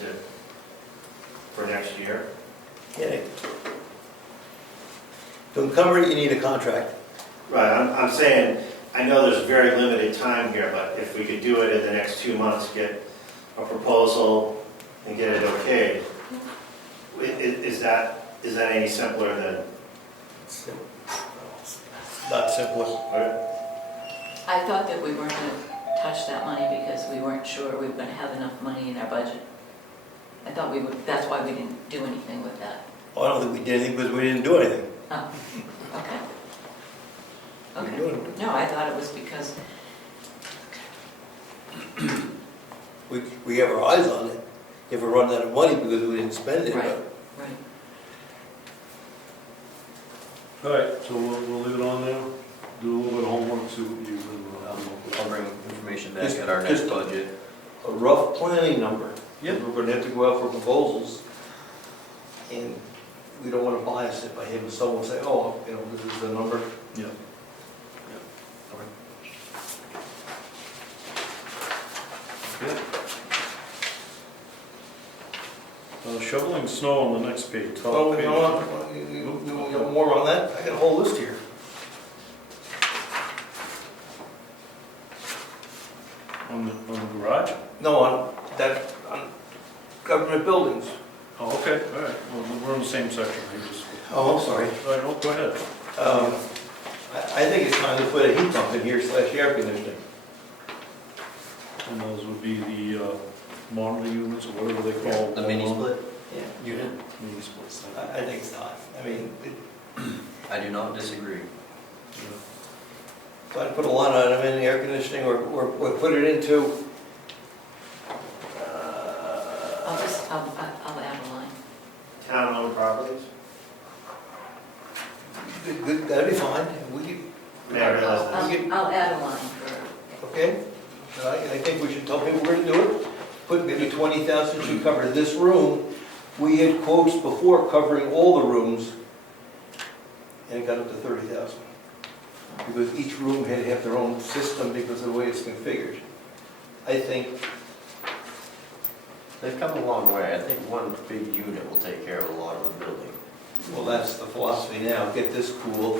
for next year? Yeah. To encumber it, you need a contract. Right, I'm saying, I know there's very limited time here, but if we could do it in the next 2 months, get a proposal and get it okayed, is that any simpler than? Not simple. I thought that we weren't gonna touch that money because we weren't sure we were gonna have enough money in our budget. I thought we would, that's why we didn't do anything with that. Oh, I don't think we did anything because we didn't do anything. Oh, okay. We Okay. do it. No, I thought it was because, We have our eyes on it. If we're running out of money because we didn't spend it. right, right. All right, so we'll leave it on there. Do a little bit of homework, see what you can. I'll bring information back at our next budget. A rough planning number. Yep. We're gonna have to go out for proposals. And we don't wanna bias it by having someone say, oh, this is the number. Yeah. Okay. Shoveling snow on the next page. top Oh, page. you want more on that? I got a whole list here. On the garage? No, on government buildings. Oh, okay, all right. Well, we're in the same section. Oh, I'm sorry. All right, no, go ahead. I think it's time to put a heat pump in here / air conditioning. And those would be the monitor units or whatever they call. The mini split Yeah. unit? Mini splits. I think it's time. I mean, I do not disagree. if I put a line item in air conditioning or put it into, I'll add a line. Town-owned properties? that'd be fine. We could, May I realize this? I'll add a line for, okay? I think we should tell people where to do it. Put maybe 20,000 should cover this room. We had quotes before covering all the rooms, and it got up to 30,000. Because each room had to have their own system because of the way it's configured. I think, They've come a long way. I think one big unit will take care of a lot of the building. well, that's the philosophy now. Get this cool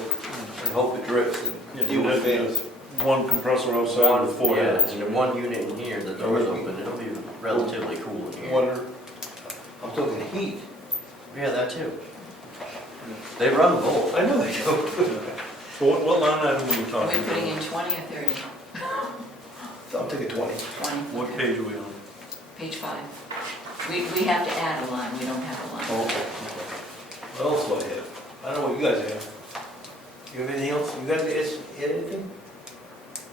and hope it drips Yeah, and deal with fans. One compressor outside with four Yeah, heads. and then one unit in here, the door's open, it'll be relatively cool in here. Wonder, I'm talking heat. Yeah, that too. They run both. I know they do. So what line item are you are talking we putting about? in 20 or 30? I'm taking 20. 20. What okay. page are we on? Page 5. We have to add a line, we don't have a line. Oh, What else do I have? I don't know what you guys have. You have anything else? You guys add anything?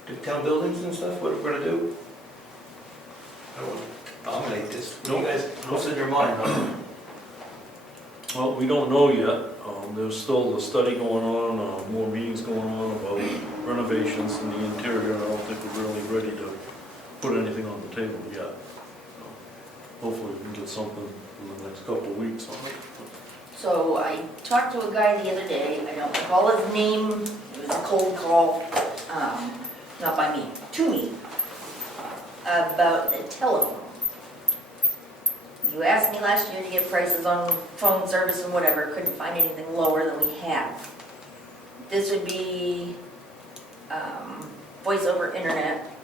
To town buildings and stuff, what we're gonna do? I don't want to dominate this. What do you guys, what's in your mind? Well, we don't know yet. There's still a study going on, more meetings going on about renovations in the interior. I don't think we're really ready to put anything on the table yet. Hopefully we can get something in the next couple of weeks on it. So I talked to a guy the other day, I don't recall his name, it was a cold call, not by me, to me, about the telephone. You asked me last year to get prices on phone service and whatever, couldn't find anything lower than we have. This would be voice over internet.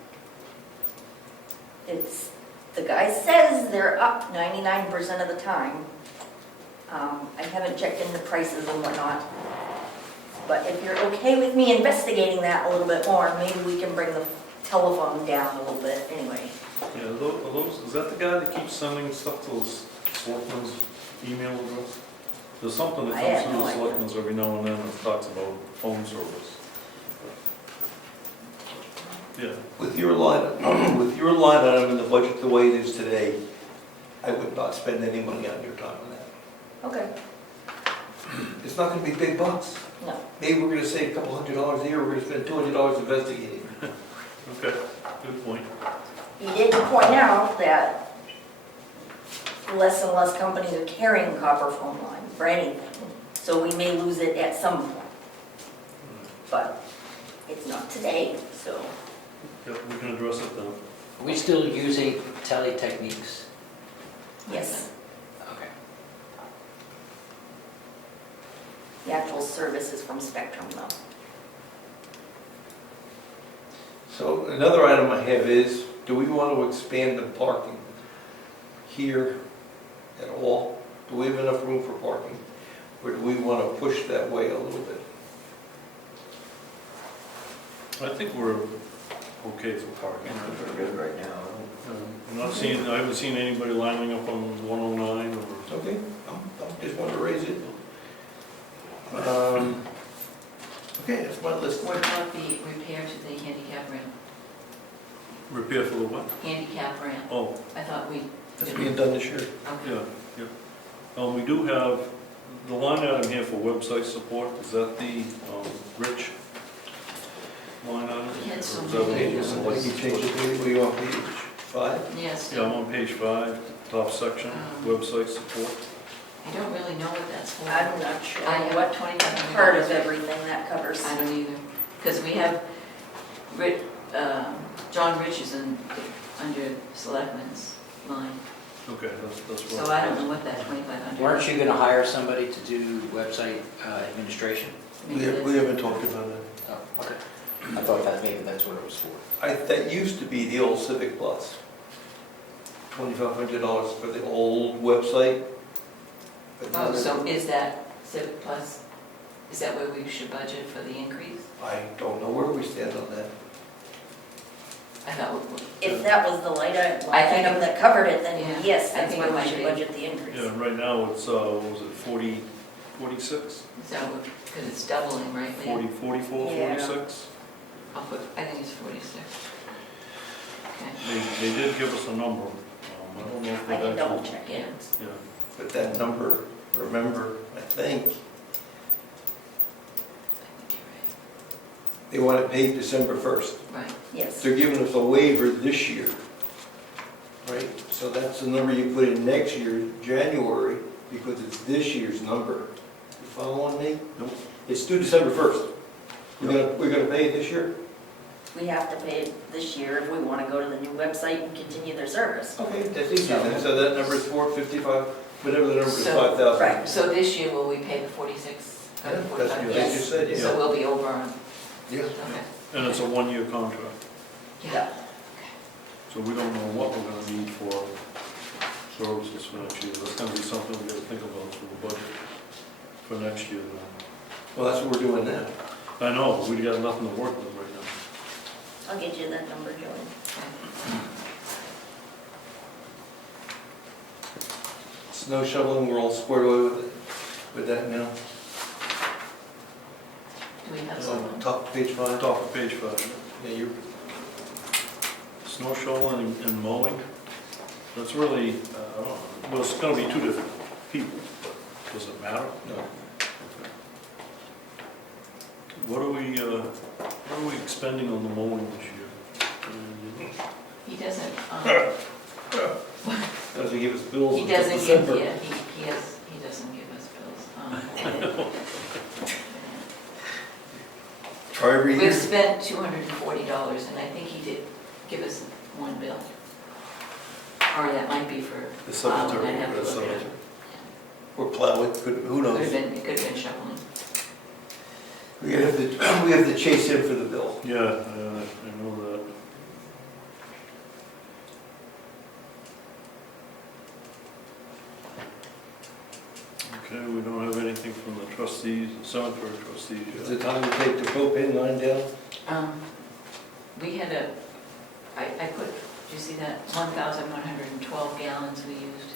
The guy says they're up 99% of the time. I haven't checked into prices and whatnot. But if you're okay with me investigating that a little bit more, maybe we can bring the telephone down a little bit anyway. Yeah, are those, is that the guy that keeps sending stuff to those selectmen's email address? There's something that I comes have through no the idea. selectmen's every now and then that talks about phone service. Yeah, With your line item in the budget the way it is today, I would not spend any money on your time on that. Okay. It's not gonna be big bucks. No. Maybe we're gonna save a couple $100 a year, we're gonna spend $200 investigating. okay, good point. He did point out that less and less companies are carrying copper phone line for anything, so we may lose it at some point. But it's not today, so. Yep, we can address it then. Are we still using Teletechniques? Yes, Okay. the actual service is from Spectrum though. So another item I have is, do we want to expand the parking here at all? Do we have enough room for parking? Or do we want to push that way a little bit? I think we're okay for parking. We're good right now. I'm not seeing, I haven't seen anybody lining up on 109 or. Okay, I just want to raise it. Okay, that's my list. What about the repair to the handicap ramp? Repair for the what? Handicap ramp, Oh, I thought we. That's being done this year. yeah, yeah. We do have, the line item here for website support, is that the Rich line item? We had so Or is that what many. you said? What did you change it to? Were you on page 5? Yes. Yeah, I'm on page 5, top section, website support. I don't really know what that's for. I'm not sure I have what $2,500. part of everything that covers. I don't either, because we have John Rich is under Selectmen's line, Okay, that's so right. I don't know what that 2,500. Weren't you going to hire somebody to do website administration? We haven't talked about that. Oh, okay. I thought that maybe that's what it was for. That used to be the old Civic Plus. $2,500 for the old website. But now Oh, that- so is that Civic Plus, is that where we should budget for the increase? I don't know where we stand on that. I thought, If that was the I think item that covered it, then Yeah, yes, I that's think where it we might should be. budget the increase. Yeah, right now it's, what was it, 40, 46? is that what, because it's doubling, right? Leah? 40, 44, Yeah. 46? I'll put, I think it's 46. Okay. They did give us a number. I don't know if I they've can double actually. check Yeah. it. Yeah, But that number, remember, I think, I think you're they want it paid December 1st. right. Right. Yes. They're giving us a waiver this year, right? So that's the number you put in next year, January, because it's this year's number. You following me? Nope. It's due December 1st. We're gonna pay it this year? We have to pay it this year if we want to go to the new website and continue their service. Okay, that's easy. then. So that number is 455, whatever the number is, So- 5,000. Right. So this year, will we pay the 46? Yeah, or that's 45? what I just said, yeah. So we'll be over on, Yeah. okay. and it's a one-year contract, Yeah. so we don't know what we're gonna need for services for next year. That's gonna be something we gotta think about for the budget for next year. Well, that's what we're doing now. I know, we got nothing to work with right now. I'll get you that number, Joey. Snow shoveling, we're all squared away with that now. Do we have On someone? top of page 5. Top of page 5, Yeah, you're, snow shoveling and mowing, that's really, I don't know, well, it's gonna be two different people, but does it matter? no. What are we expending on the mowing this year? He doesn't, Doesn't give us bills he until doesn't give, December. yeah, he doesn't give us bills. Try every year. We've spent $240, and I think he did give us one bill. Or that might be for The plowing, cemetery, I'd have to the look at it. cemetery. Or plow it, who Could knows? have been, it could have been shoveling. We have to chase him for the bill. Yeah, I know that. Okay, we don't have anything from the trustees, cemetery trustees Is yet. it time to take the propane line down? We had I put, did you see that 1,112 gallons we used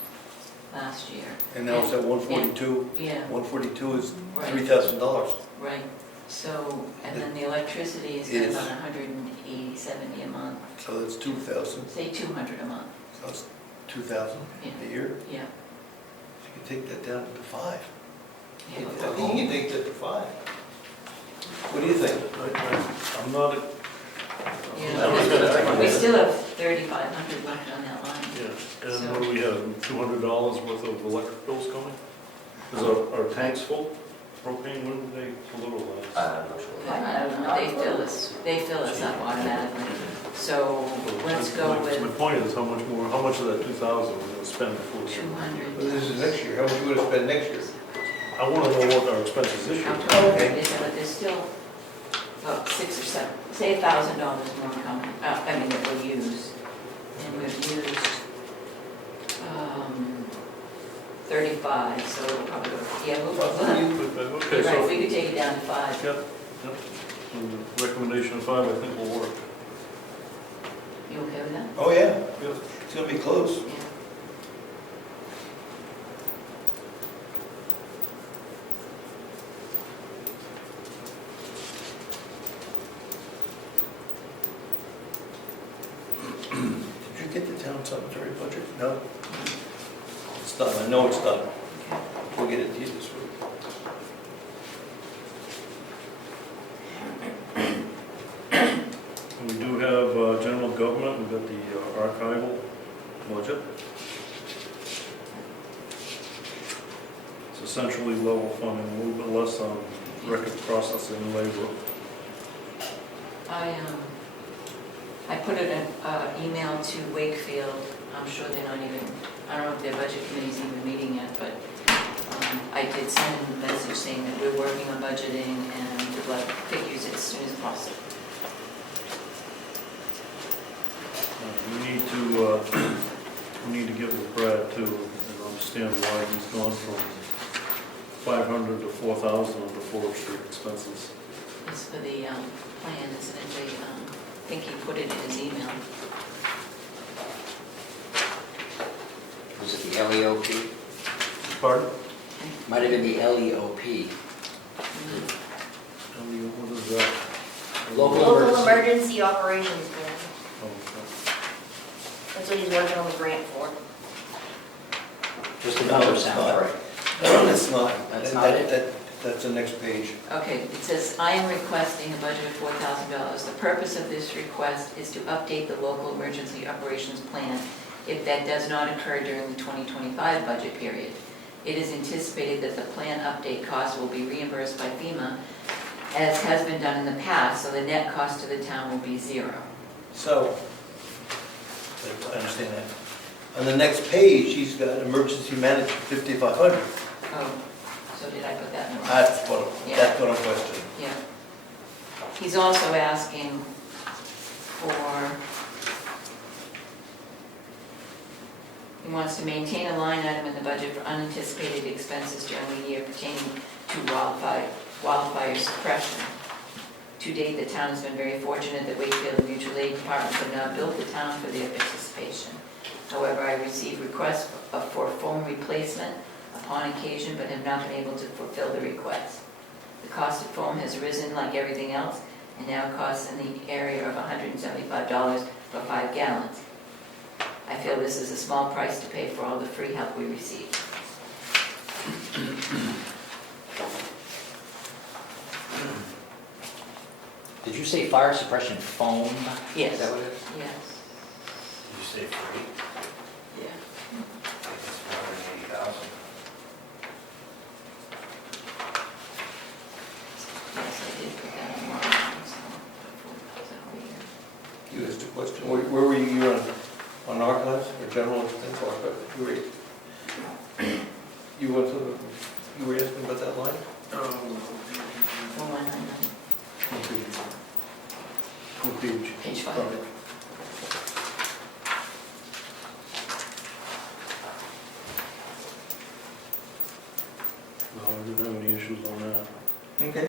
last year? And now it's at 142. Yeah, 142 is Right. $3,000. right. So, and then the electricity is Is- about 180, 70 a month, So that's 2,000. say 200 a month. So that's 2,000 Yeah. a year. Yeah. You can take that down to 5. Yeah, I but think you can take that to 5. What do you think? I'm not, Yeah, we still have 3,500 left on that line. yeah, and what do we have, $200 worth of electric bills coming? Is our tanks full? Propane, when do they total last? I'm not sure. I don't know, they fill us up automatically. So let's go My with point is, how much of that 2,000 we're gonna spend before? we- 200. Well, this is next year. How much you gonna spend next year? I wanna know what our expenses this year. Okay. But there's still about 6 or 7, say $1,000 more coming, I mean, that we'll use. And we've used 35, so we'll probably, yeah, we'll, Okay, right, so, we could take it down to 5. yep, yep. So the recommendation of 5, I think will work. You okay with that? Oh, yeah. Yep. It's gonna be close. Yeah. Did you get the town cemetery budget? No? It's done. I know it's done. Okay. We'll get it to you this week. And we do have general government, we've got the archival budget. It's essentially level funding, a little bit less on record processing and labor. I put an email to Wakefield. I'm sure they're not even, I don't know if their budget committee's even meeting yet, but I did send them a message saying that we're working on budgeting and would like figures as soon as possible. We need to get with Brad too and understand why he's gone from 500 to 4,000 of the forestry expenses. It's for the plan, isn't it? I think he put it in his email. Was it the LEOP? Pardon? Might have been the LEOP. Tell me, what is that? Local Local emergency. emergency operations plan. Oh, okay. That's what he's working on the grant for. Just the No, number it's sounds not. right. No, that's not. That's not it? That's the next page. Okay, it says, I am requesting a budget of $4,000. The purpose of this request is to update the local emergency operations plan if that does not occur during the 2025 budget period. It is anticipated that the plan update cost will be reimbursed by FEMA, as has been done in the past, so the net cost to the town will be 0. So, I understand that. On the next page, he's got emergency management 5,500. Oh, so did I put that in the wrong? That's what I'm questioning. Yeah. He's also asking for, he wants to maintain a line item in the budget for unanticipated expenses during the year pertaining to wildfire suppression. To date, the town has been very fortunate that Wakefield Mutual Aid Department could not bill the town for their participation. However, I received requests for foam replacement upon occasion, but have not been able to fulfill the request. The cost of foam has risen like everything else, and now costs in the area of $175 for 5 gallons. I feel this is a small price to pay for all the free help we receive. Did you say fire suppression foam? Yes. Is that what it is? Yes. Did you say free? Yeah. I think it's 480,000. Yes, I did put that in wrong, so over here. You asked a question. Where were you? You were on archives or general things? You went to you were asking about that line? 4199, What page? page 5. Sorry. No, I didn't have any issues on that. Okay.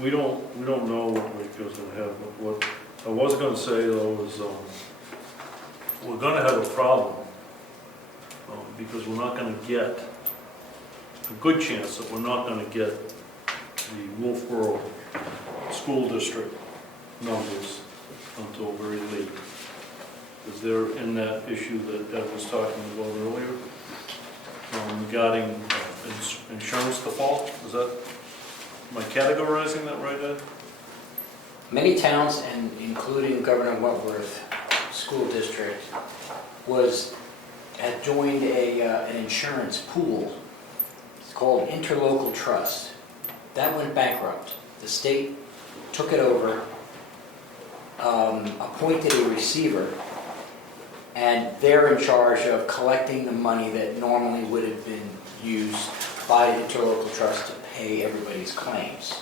We don't know what Wake's gonna have, but what I was gonna say though is, we're gonna have a problem, because we're not gonna get, a good chance that we're not gonna get the Wolfboro School District numbers until very late. Is there in that issue that Ed was talking about earlier, regarding insurance default? Is that, am I categorizing that right, Ed? Many towns, and including Governor Wentworth School District, had joined an insurance pool. It's called Interlocal Trust. That went bankrupt. The state took it over, appointed a receiver, and they're in charge of collecting the money that normally would have been used by the Interlocal Trust to pay everybody's claims.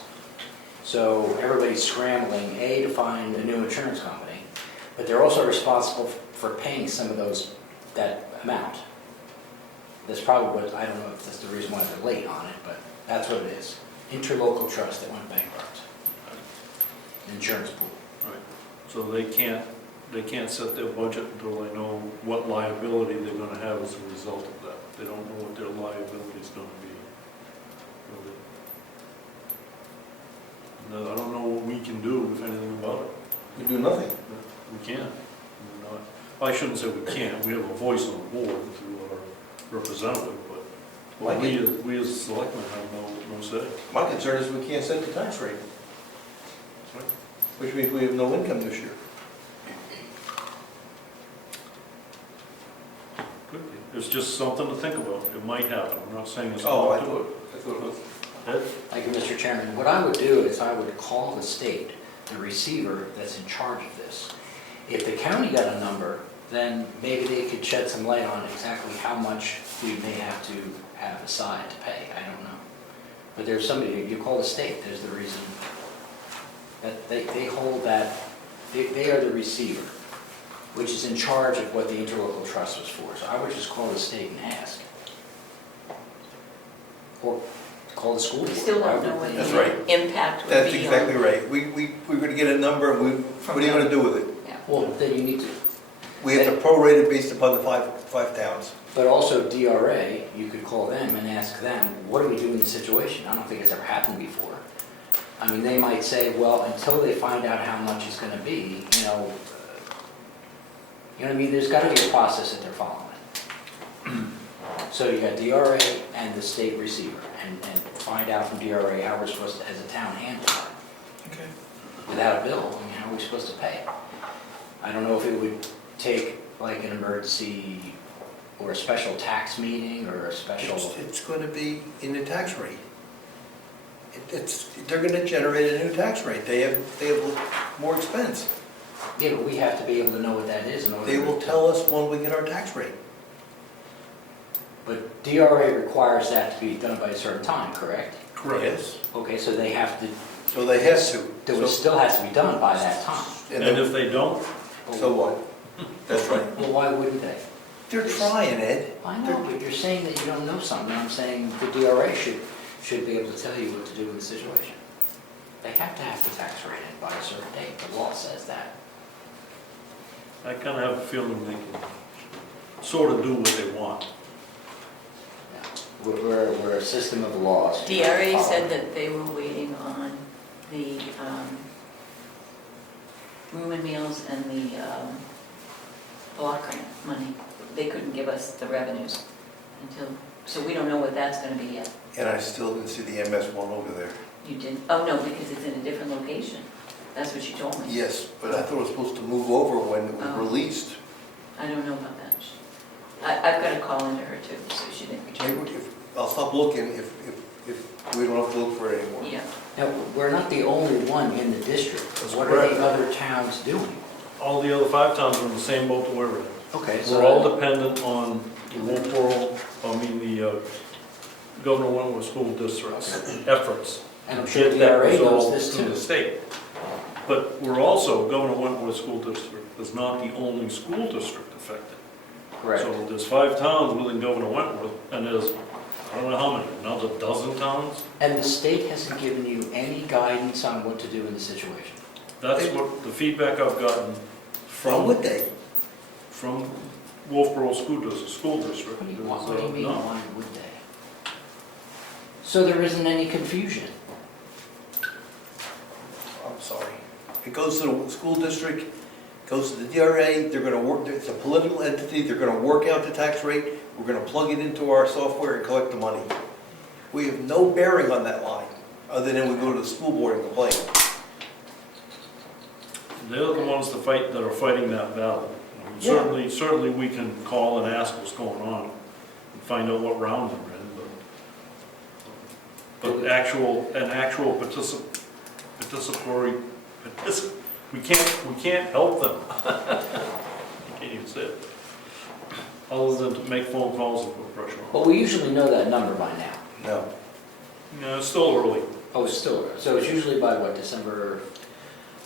So everybody's scrambling, A, to find a new insurance company, but they're also responsible for paying some of that amount. That's probably what, I don't know if that's the reason why they're late on it, but that's what it is. Interlocal Trust that went bankrupt. Insurance pool. Right. So they can't set their budget until they know what liability they're gonna have as a result of that. They don't know what their liability is gonna be. No, I don't know what we can do, if anything, about it. We do nothing. We can't. I shouldn't say we can't. We have a voice on the board through our representative, but Like we as selectmen have no say. My concern is we can't set the tax rate, which means we have no income this year. Could be. It's just something to think about. It might happen. I'm not saying it's Oh, I going to. thought it was. Ed? Thank you, Mr. Chairman. What I would do is I would call the state, the receiver that's in charge of this. If the county got a number, then maybe they could shed some light on exactly how much we may have to have aside to pay. I don't know. But there's somebody, you call the state, there's the reason. That they hold that, they are the receiver, which is in charge of what the interlocal trust was for. So I would just call the state and ask. Or call the school We board. still don't know what That's right. the impact would be. That's exactly right. We're gonna get a number, what are you gonna do with it? Well, then you need to, We have to prorate it based upon the five towns. but also DRA, you could call them and ask them, what do we do in this situation? I don't think it's ever happened before. I mean, they might say, well, until they find out how much it's gonna be, you know what I mean? There's gotta be a process that they're following. So you got DRA and the state receiver, and find out from DRA how we're supposed to, as a town, handle it. Okay. Without a bill, I mean, how are we supposed to pay? I don't know if it would take like an emergency or a special tax meeting or a special... It's gonna be in the tax rate. They're gonna generate a new tax rate. They have more expense. Yeah, but we have to be able to know what that is in order They will tell us when we get our tax rate. But DRA requires that to be done by a certain time, correct? Yes. Okay, so they have to, So they have to. it still has to be done by that time. And if they don't, So what? That's right. Well, why wouldn't they? They're trying, Ed. I know, but you're saying that you don't know something. I'm saying the DRA should be able to tell you what to do in the situation. They have to have the tax rate in by a certain date. The law says that. I kind of have a feeling they can sort of do what they want. We're a system of laws. DRA said that they were waiting on the room and meals and the block grant money. They couldn't give us the revenues until, so we don't know what that's going to be yet. And I still didn't see the MS1 over there. You didn't, oh no, because it's in a different location. That's what you told me. Yes, but I thought it was supposed to move over when it was Oh. released. I don't know about that. I've got to call into her too, so she didn't return. Maybe I'll stop looking if we don't have to look for it anymore. Yeah. Now, we're not the only one in the district. That's What correct. are the other towns doing? All the other 5 towns are in the same boat that we're in. Okay, We're all dependent on the Governor Wentworth School District's efforts. And I'm to sure get that DRA knows resolved this to too. the state. But we're also, Governor Wentworth School District is not the only school district affected. Correct. So there's 5 towns within Governor Wentworth, and there's I don't know how many, another dozen towns? And the state hasn't given you any guidance on what to do in the situation? That's what, the feedback I've gotten How would from, they? from Wolfboro School District. What do you is, want, what do you mean, no. why would they? So there isn't any confusion? I'm sorry. It goes to the school district, goes to the DRA, they're gonna work, it's a political entity, they're gonna work out the tax rate, we're gonna plug it into our software and collect the money. We have no bearing on that line, other than we go to the school board and complain. They're the ones that are fighting that battle. Yeah. Certainly we can call and ask what's going on and find out what round they're in, but an actual participatory, we can't help them. I can't even say it. Other than to make phone calls and put pressure on. Well, we usually know that number by now. No. No, it's still early. Oh, it's still, so it's usually by what, December,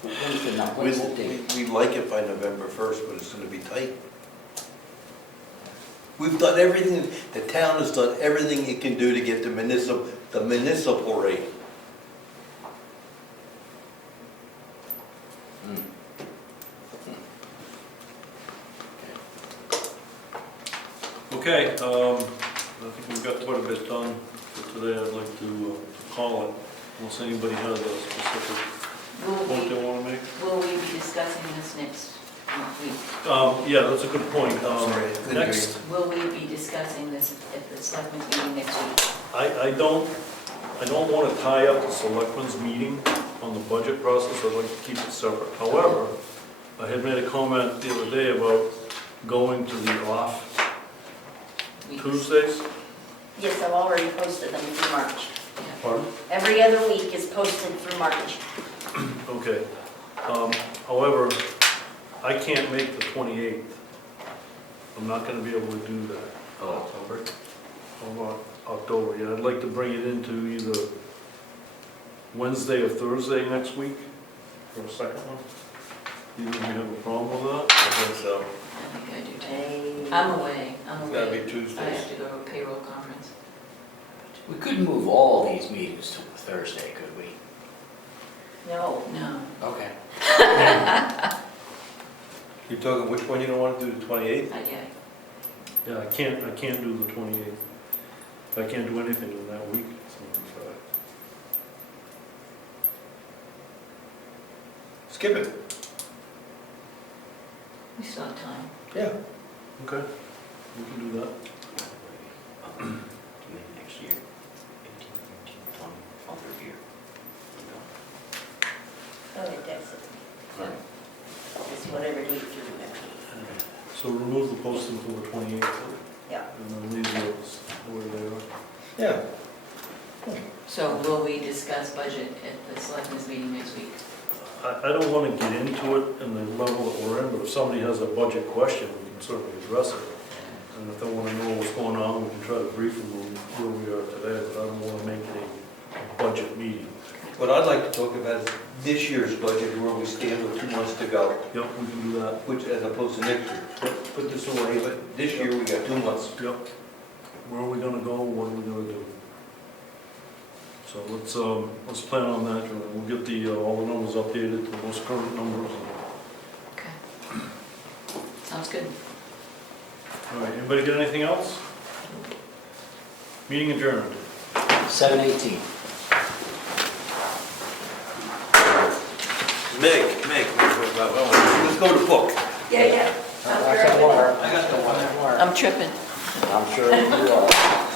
when's the date? We like it by November 1st, but it's gonna be tight. We've done everything, the town has done everything it can do to get the municipal rate. Hmm. Okay, I think we've got quite a bit done for today. I'd like to call it, unless anybody has a specific point they want to make. Will we be discussing this next week? Yeah, that's a good point. Sorry, I couldn't hear Next, Will we be discussing this at the selectmen's meeting next week? I don't want to tie up the selectmen's meeting on the budget process. I'd like to keep it separate. However, I had made a comment the other day about going to the off Tuesdays. Yes, I've already posted them through March. Pardon? Every other week is posted through March. Okay. However, I can't make the 28th. I'm not going to be able to do that. Oh, October? October, yeah. I'd like to bring it into either Wednesday or Thursday next week for a second one. Do you have a problem with that? I think so. I think I do too. I'm away. It's gotta be Tuesdays. I have to go to a payroll conference. We couldn't move all these meetings to Thursday, could we? No. No. Okay. You're talking which one you don't want to do, the 28th? I get it. Yeah, I can't do the 28th. I can't do anything in that week. Skip it. We still have time. Yeah. Okay, we can do that. Next year, 18, 19, 20, all third year. Oh, it does. Right. It's whatever date you remember. So remove the posting for the 28th. Yeah. And then leave those where they are. Yeah. So will we discuss budget at the selectmen's meeting next week? I don't want to get into it in the level that we're in, but if somebody has a budget question, we can certainly address it. And if they want to know what's going on, we can try to brief them on where we are today, but I don't want to make it a budget meeting. What I'd like to talk about is this year's budget, where we stand with 2 months to go, Yep, we can do that. which, as opposed to next year. Put this away, but this year we got 2 months. Yep. Where are we going to go, what are we going to do? So let's plan on that, and we'll get all the numbers updated to the most current numbers. Okay. Sounds good. All right, anybody got anything else? Meeting adjourned. 7:18. Meg, let's go to book. Yeah, yeah. I got the water. I got the one. I'm tripping. I'm sure you are.